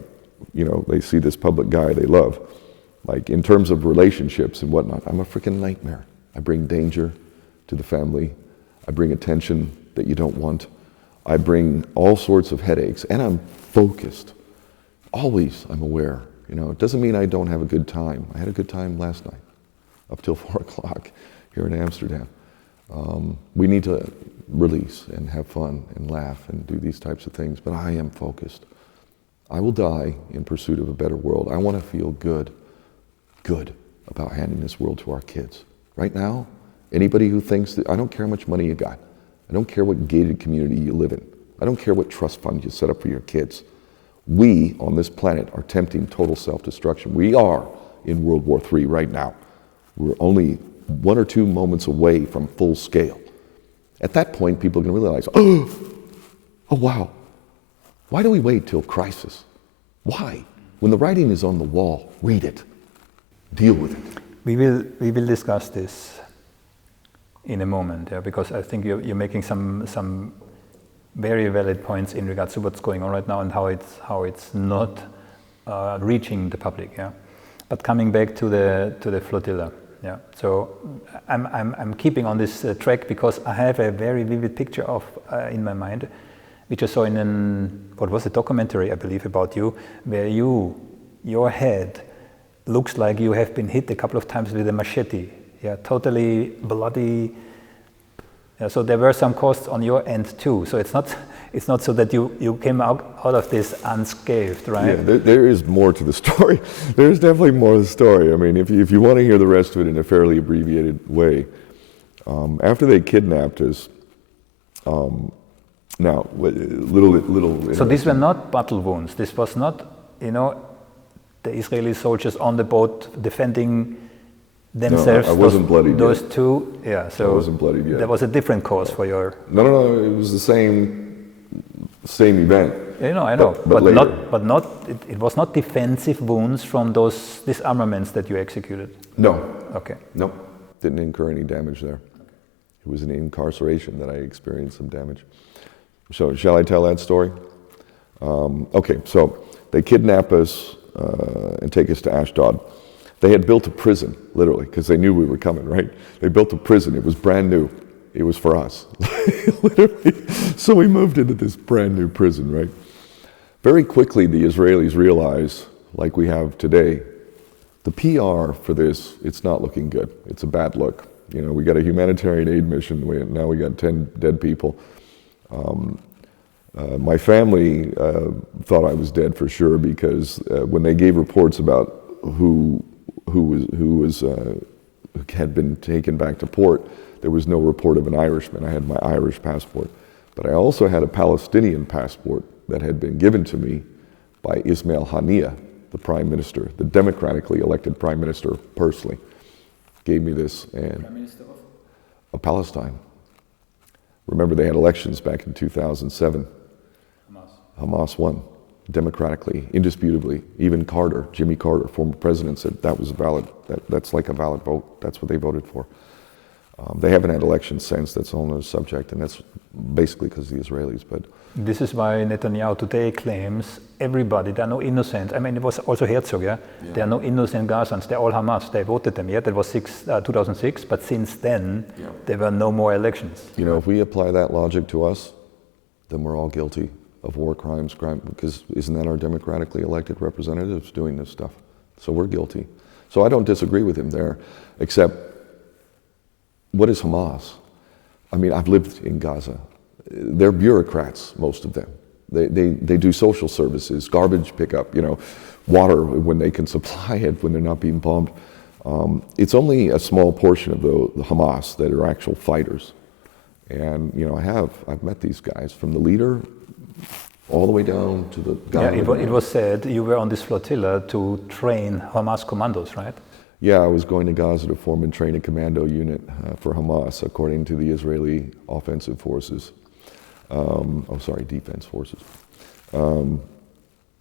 you know, they see this public guy they love, like in terms of relationships and whatnot, I'm a freaking nightmare. I bring danger to the family. I bring attention that you don't want. I bring all sorts of headaches, and I'm focused. Always I'm aware. You know, it doesn't mean I don't have a good time. I had a good time last night, up till 4 o'clock here in Amsterdam. We need to release and have fun and laugh and do these types of things, but I am focused. I will die in pursuit of a better world. I want to feel good about handing this world to our kids. Right now, anybody who thinks that, I don't care how much money you got. I don't care what gated community you live in. I don't care what trust fund you set up for your kids. We on this planet are tempting total self-destruction. We are in World War III right now. We're only 1 or 2 moments away from full scale. At that point, people are going to realize, oh wow, why do we wait till crisis? Why? When the writing is on the wall, read it, deal with it. We will discuss this in a moment, yeah, because I think you're making some very valid points in regards to what's going on right now and how it's not reaching the public, yeah. But coming back to the flotilla, yeah. So I'm keeping on this track because I have a very vivid picture of in my mind, which I saw in a documentary, I believe, about you, where your head looks like you have been hit a couple of times with a machete, yeah, totally bloody. Yeah, so there were some costs on your end too. So it's not so that you came out of this unscathed, right? Yeah, there is more to the story. There's definitely more to the story. I mean, if you want to hear the rest of it in a fairly abbreviated way, after they kidnapped us, now little. So these were not battle wounds. This was not, the Israeli soldiers on the boat defending themselves. No, I wasn't bloodied those yet. Two, yeah. So I wasn't bloodied yet. There was a different cause for your. No. It was the same event. I know, But not. It was not defensive wounds from those disarmaments that you executed. No. Okay. No, didn't incur any damage there. It was an incarceration that I experienced some damage. So, shall I tell that story? Okay, so they kidnap us and take us to Ashdod. They had built a prison, literally, because they knew we were coming, right? They built a prison. It was brand new. It was for us, literally. So we moved into this brand new prison, right? Very quickly, the Israelis realized, like we have today, the PR for this, it's not looking good. It's a bad look. You know, we got a humanitarian aid mission. Now we got 10 dead people. My family thought I was dead for sure because when they gave reports about who had been taken back to port, there was no report of an Irishman. I had my Irish passport, but I also had a Palestinian passport that had been given to me by Ismail Haniyeh, the prime minister, the democratically elected prime minister personally, gave me this. And Prime Minister of Palestine. Remember, they had elections back in 2007. Hamas won democratically, indisputably. Even Carter, Jimmy Carter, former president, said that was valid. That's like a valid vote. That's what they voted for. They haven't had elections since. That's a whole other subject, and that's basically because of the Israelis. But this is why Netanyahu today claims everybody, there are no innocent. I mean, it was also Herzog, yeah? There are no innocent Gazans. They're all Hamas. They voted them, yeah? That was 2006, but since then, there were no more elections. You know, if we apply that logic to us, then we're all guilty of war crimes, because isn't that our democratically elected representatives doing this stuff? So we're guilty. So I don't disagree with him there, except what is Hamas? I mean, I've lived in Gaza. They're bureaucrats, most of them. They do social services, garbage pickup, you know, water when they can supply it, when they're not being bombed. It's only a small portion of the Hamas that are actual fighters. And, you know, I've met these guys, from the leader all the way down to the guy. Yeah, it was said you were on this flotilla to train Hamas commandos, right? Yeah, I was going to Gaza to form and train a commando unit for Hamas, according to the Israeli offensive forces. Defense forces.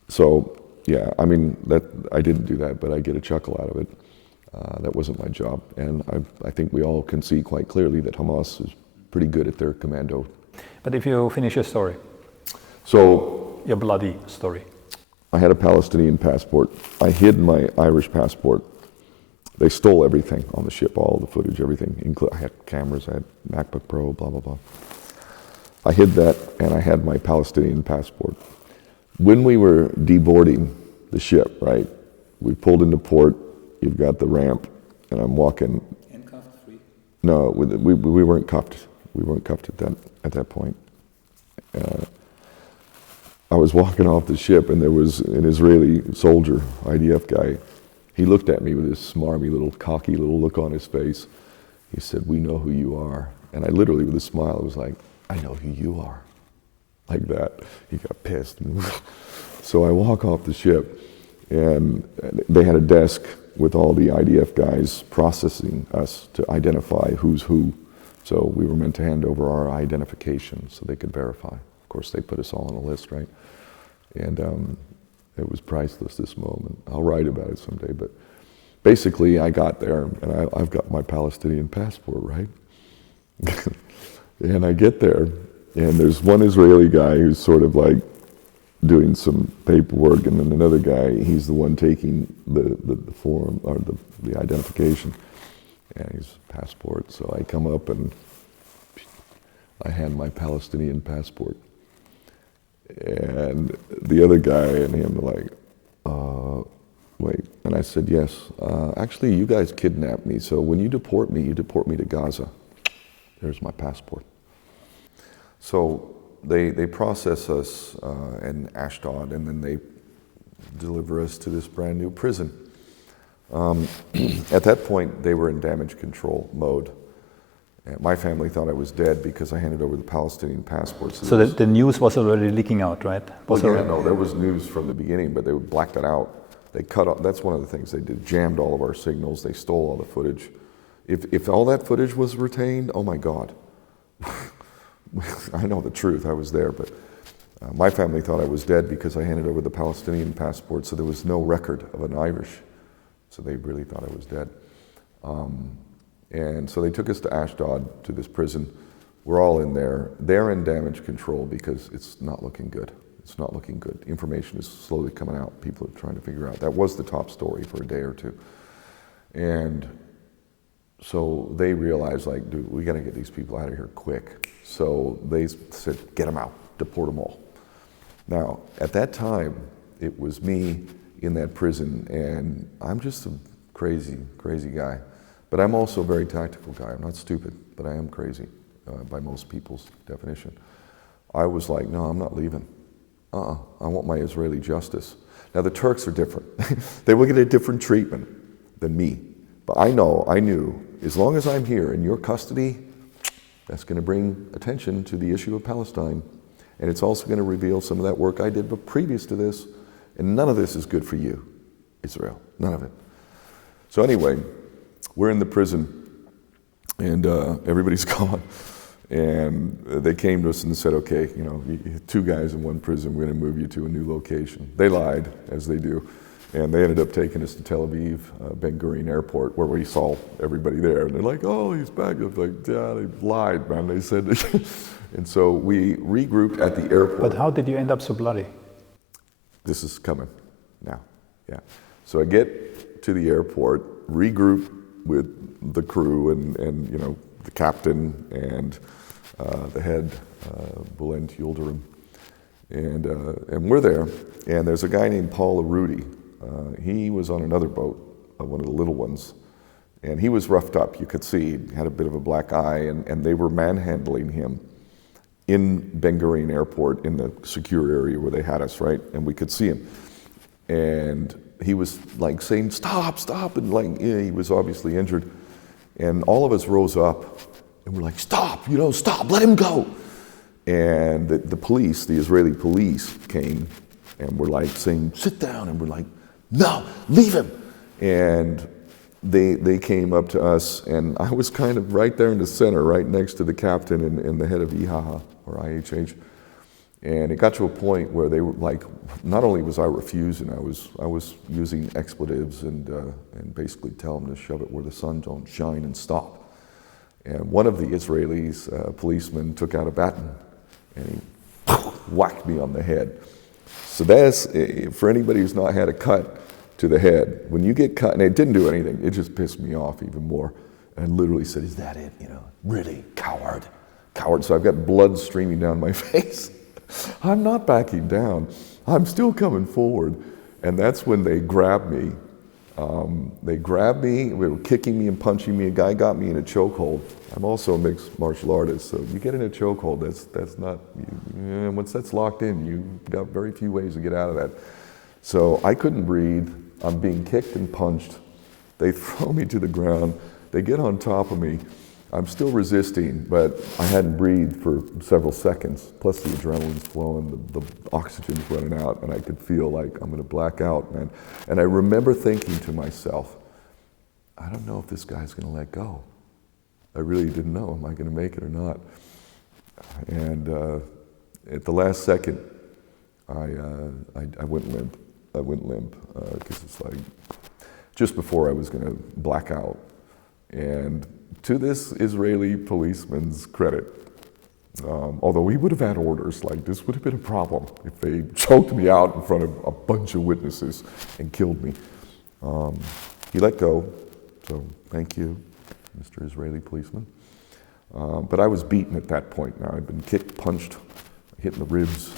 So, yeah, I mean, I didn't do that, but I get a chuckle out of it. That wasn't my job. And I think we all can see quite clearly that Hamas is pretty good at their commando. But if you finish your story. So, your bloody story. I had a Palestinian passport. I hid my Irish passport. They stole everything on the ship, all the footage, everything. I had cameras, I had MacBook Pro, blah, blah, blah. I hid that, and I had my Palestinian passport. When we were deboarding the ship, right, we pulled into port, you've got the ramp, and I'm walking. Handcuffed, free? No, we weren't cuffed. We weren't cuffed at that point. I was walking off the ship, and there was an Israeli soldier, IDF guy. He looked at me with this smarmy little, cocky little look on his face. He said, "We know who you are." And I literally, with a smile, was like, "I know who you are." Like that. He got pissed. So I walk off the ship, and they had a desk with all the IDF guys processing us to identify who's who. So we were meant to hand over our identification so they could verify. Of course, they put us all on a list, right? And it was priceless, this moment. I'll write about it someday, but basically I got there, and I've got my Palestinian passport, right? And I get there, and there's one Israeli guy who's sort of like doing some paperwork, and then another guy, he's the one taking the form, or the identification, and his passport. So I come up and I hand my Palestinian passport. And the other guy and him are like, wait. And I said, yes, actually you guys kidnapped me, so when you deport me to Gaza. There's my passport. So they process us in Ashdod, and then they deliver us to this brand new prison. At that point, they were in damage control mode. And my family thought I was dead because I handed over the Palestinian passport. So the news was already leaking out, right? No, there was news from the beginning, but they blacked it out. They cut off, that's one of the things they did, jammed all of our signals, they stole all the footage. If all that footage was retained, oh my God. I know the truth, I was there, but my family thought I was dead because I handed over the Palestinian passport, so there was no record of an Irish. So they really thought I was dead. And so they took us to Ashdod, to this prison. We're all in there. They're in damage control because it's not looking good. It's not looking good. Information is slowly coming out. People are trying to figure out. That was the top story for a day or two. And so they realized, like, dude, we got to get these people out of here quick. So they said, get them out, deport them all. Now, at that time, it was me in that prison, and I'm just a crazy, crazy guy. But I'm also a very tactical guy. I'm not stupid, but I am crazy by most people's definition. I was like, no, I'm not leaving. I want my Israeli justice. Now, the Turks are different. They will get a different treatment than me. But I knew, as long as I'm here in your custody, that's going to bring attention to the issue of Palestine. And it's also going to reveal some of that work I did but previous to this. And none of this is good for you, Israel. None of it. So anyway, we're in the prison, and everybody's gone. And they came to us and said, okay, you know, 2 guys in one prison, we're going to move you to a new location. They lied, as they do. And they ended up taking us to Tel Aviv, Ben Gurion Airport, where we saw everybody there. And they're like, oh, he's back. I was like, yeah, they lied, man. They said, and so we regrouped at the airport. But how did you end up so bloody? This is coming now, yeah. So I get to the airport, regroup with the crew and you know, the captain and the head, Bulent Yildirim. And we're there, and there's a guy named Paul Arudi. He was on another boat, one of the little ones, and he was roughed up. You could see he had a bit of a black eye, and they were manhandling him in Ben Gurion Airport in the secure area where they had us, right? And we could see him. And he was like saying, stop, stop, and like, yeah, he was obviously injured. And all of us rose up, and we're like, stop, you know, stop, let him go. And the police, the Israeli police came, and were like saying, sit down, and we're like, no, leave him. And they came up to us, and I was kind of right there in the center, right next to the captain and the head of IHH, or IHH. And it got to a point where they were like, not only was I refusing, I was using expletives and basically tell them to shove it where the sun don't shine and stop. And one of the Israelis, policemen, took out a baton and he whacked me on the head. So that's, for anybody who's not had a cut to the head, when you get cut, and it didn't do anything, it just pissed me off even more. And I literally said, is that it? You know, really, coward, coward. So I've got blood streaming down my face. I'm not backing down. I'm still coming forward. And that's when they grabbed me. They were kicking me and punching me. A guy got me in a chokehold. I'm also a mixed martial artist, so you get in a chokehold, that's not, once that's locked in, you've got very few ways to get out of that. So I couldn't breathe. I'm being kicked and punched. They throw me to the ground. They get on top of me. I'm still resisting, but I hadn't breathed for several seconds. Plus the adrenaline's flowing, the oxygen's running out, and I could feel like I'm gonna black out, man. And I remember thinking to myself, I don't know if this guy's gonna let go. I really didn't know, am I gonna make it or not? And at the last second, I went limp. I went limp, because it's like, just before I was gonna black out. And to this Israeli policeman's credit, although he would have had orders, like this would have been a problem if they choked me out in front of a bunch of witnesses and killed me. He let go, so thank you, Mr. Israeli policeman. But I was beaten at that point. Now I'd been kicked, punched, hit in the ribs,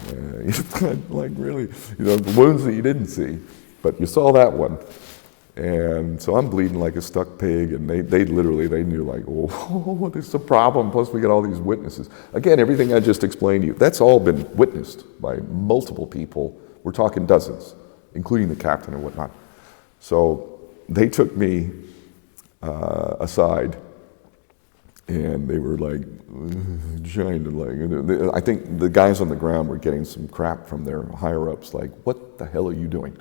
like really, you know, the wounds that you didn't see, but you saw that one. And so I'm bleeding like a stuck pig, and they knew like, oh, this is a problem, plus we got all these witnesses. Again, everything I just explained to you, that's all been witnessed by multiple people. We're talking dozens, including the captain and whatnot. So they took me aside, and they were like, trying to like, I think the guys on the ground were getting some crap from their higher-ups, like, what the hell are you doing?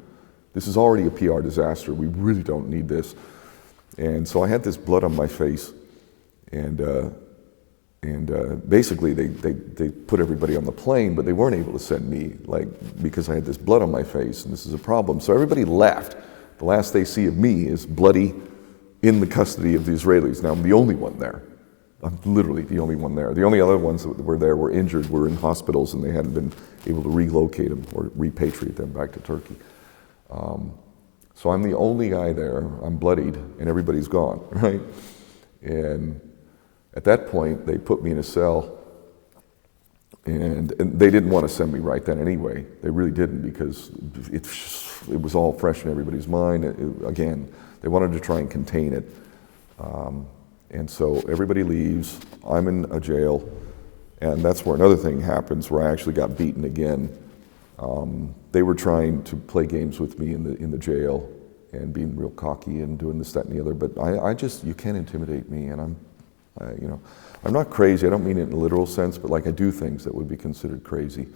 This is already a PR disaster. We really don't need this. And so I had this blood on my face, and basically they put everybody on the plane, but they weren't able to send me, like, because I had this blood on my face, and this is a problem. So everybody left. The last they see of me is bloody in the custody of the Israelis. Now I'm the only one there. I'm literally the only one there. The only other ones that were there were injured, were in hospitals, and they hadn't been able to relocate them or repatriate them back to Turkey. So I'm the only guy there. I'm bloodied, and everybody's gone, right? And at that point, they put me in a cell, and they didn't want to send me right then anyway. They really didn't, because it was all fresh in everybody's mind. Again, they wanted to try and contain it. And so everybody leaves. I'm in a jail, and that's where another thing happens, where I actually got beaten again. They were trying to play games with me in the jail and being real cocky and doing this, that, and the other. But I just, you can't intimidate me, and I'm not crazy. I don't mean it in a literal sense, but like I do things that would be considered crazy,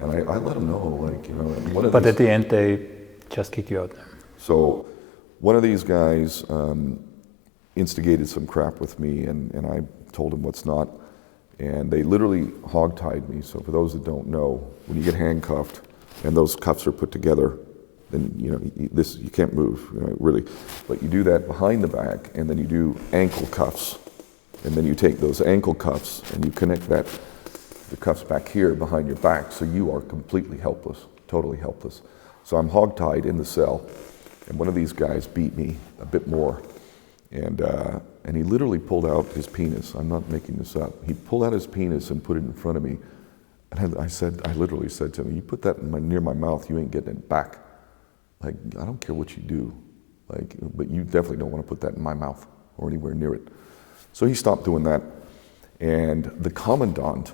and I let them know, like, you know. But at the end, they just kick you out. So one of these guys instigated some crap with me, and I told him what's not, and they literally hog-tied me. So for those that don't know, when you get handcuffed and those cuffs are put together, then you can't move, really. But you do that behind the back, and then you do ankle cuffs, and then you take those ankle cuffs and you connect the cuffs back here behind your back, so you are completely helpless, totally helpless. So I'm hog-tied in the cell, and one of these guys beat me a bit more. And he literally pulled out his penis. I'm not making this up. He pulled out his penis and put it in front of me. And I literally said to him, "You put that near my mouth, you ain't getting it back. Like, I don't care what you do, like, but you definitely don't want to put that in my mouth or anywhere near it." So he stopped doing that. And the commandant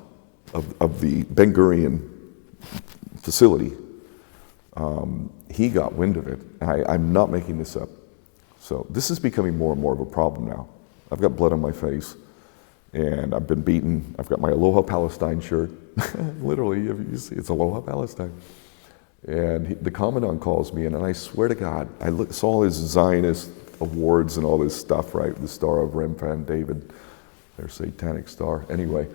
of the Ben Gurion facility, he got wind of it. I'm not making this up. So this is becoming more and more of a problem now. I've got blood on my face, and I've been beaten. I've got my Aloha Palestine shirt. Literally, you see, it's Aloha Palestine. And the commandant calls me, and I swear to God, I saw his Zionist awards and all this stuff, right? The Star of Remphan David, their satanic star. Anyway,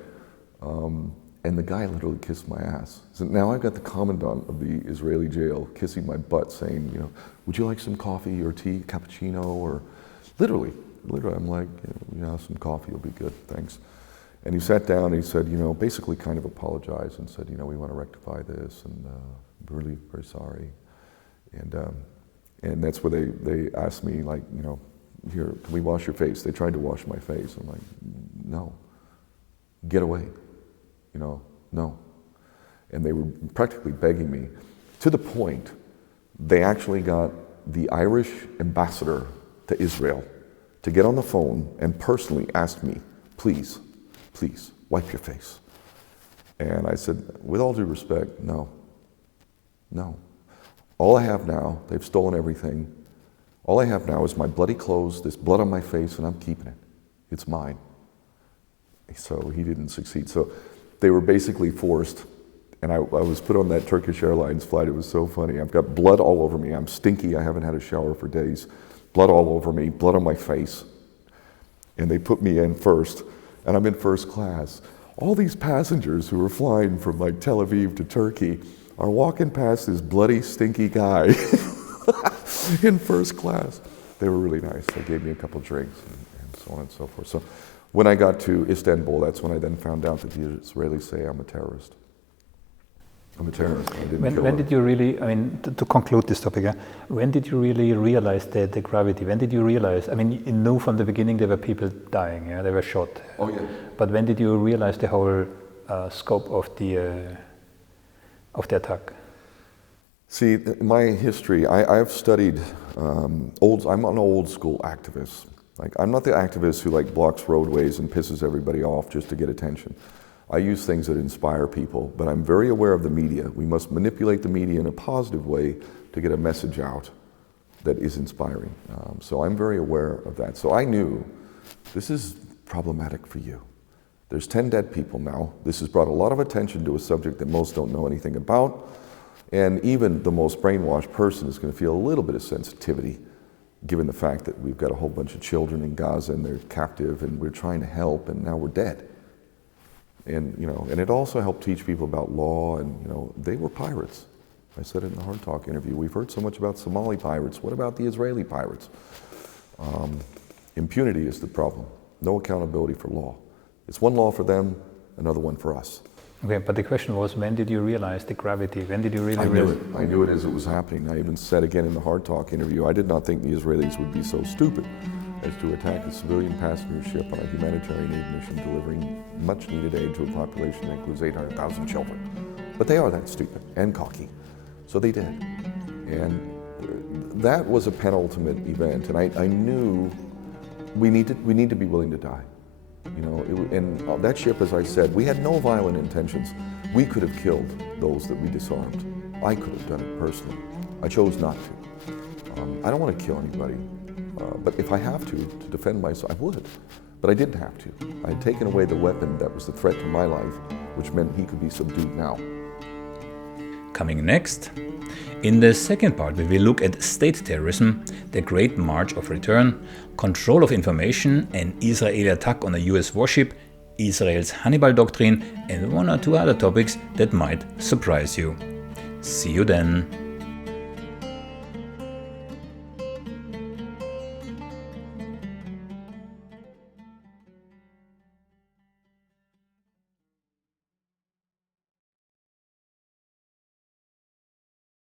and the guy literally kissed my ass. So now I've got the commandant of the Israeli jail kissing my butt, saying, "Would you like some coffee or tea, cappuccino?" Or literally, I'm like, "Yeah, some coffee will be good, thanks." And he sat down and he said, basically kind of apologized and said, "We want to rectify this, and we're really very sorry." And that's where they asked me, like, "Here, can we wash your face?" They tried to wash my face. I'm like, "No, get away, no." And they were practically begging me, to the point they actually got the Irish ambassador to Israel to get on the phone and personally ask me, please, wipe your face. And I said, with all due respect, no. All I have now, they've stolen everything. All I have now is my bloody clothes, this blood on my face, and I'm keeping it. It's mine. So he didn't succeed. So they were basically forced, and I was put on that Turkish Airlines flight. It was so funny. I've got blood all over me. I'm stinky. I haven't had a shower for days. Blood all over me, blood on my face. And they put me in first, and I'm in first class. All these passengers who were flying from like Tel Aviv to Turkey are walking past this bloody, stinky guy in first class. They were really nice. They gave me a couple drinks and so on and so forth. So when I got to Istanbul, that's when I then found out that the Israelis say I'm a terrorist. I'm a terrorist. I didn't kill When her. did you really, to conclude this topic, when did you really realize the gravity? When did you realize, you knew from the beginning there were people dying, they were shot. Oh, yeah. But when did you realize the whole scope of the attack? See, my history, I've studied I'm an old school activist. Like, I'm not the activist who blocks roadways and pisses everybody off just to get attention. I use things that inspire people, but I'm very aware of the media. We must manipulate the media in a positive way to get a message out that is inspiring. So I'm very aware of that. So I knew this is problematic for you. There's 10 dead people now. This has brought a lot of attention to a subject that most don't know anything about. And even the most brainwashed person is going to feel a little bit of sensitivity, given the fact that we've got a whole bunch of children in Gaza and they're captive and we're trying to help and now we're dead. And it also helped teach people about law and, they were pirates. I said it in the Hard Talk interview. We've heard so much about Somali pirates. What about the Israeli pirates? Impunity is the problem. No accountability for law. It's one law for them, another one for us. Okay, but the question was, when did you realize the gravity? When did you really realize? I knew it as it was happening. I even said again in the Hard Talk interview, I did not think the Israelis would be so stupid as to attack a civilian passenger ship on a humanitarian aid mission delivering much needed aid to a population that includes 800,000 children. But they are that stupid and cocky. So they did. And that was a penultimate event. And I knew we need to be willing to die. You know, and that ship, as I said, we had no violent intentions. We could have killed those that we disarmed. I could have done it personally. I chose not to. I don't want to kill anybody, but if I have to defend myself, I would. But I didn't have to. I had taken away the weapon that was the threat to my life, which meant he could be subdued now. Coming next, in the second part we will look at state terrorism, the Great March of Return, control of information, an Israeli attack on a US warship, Israel's Hannibal Doctrine, and one or two other topics that might surprise you. See you then.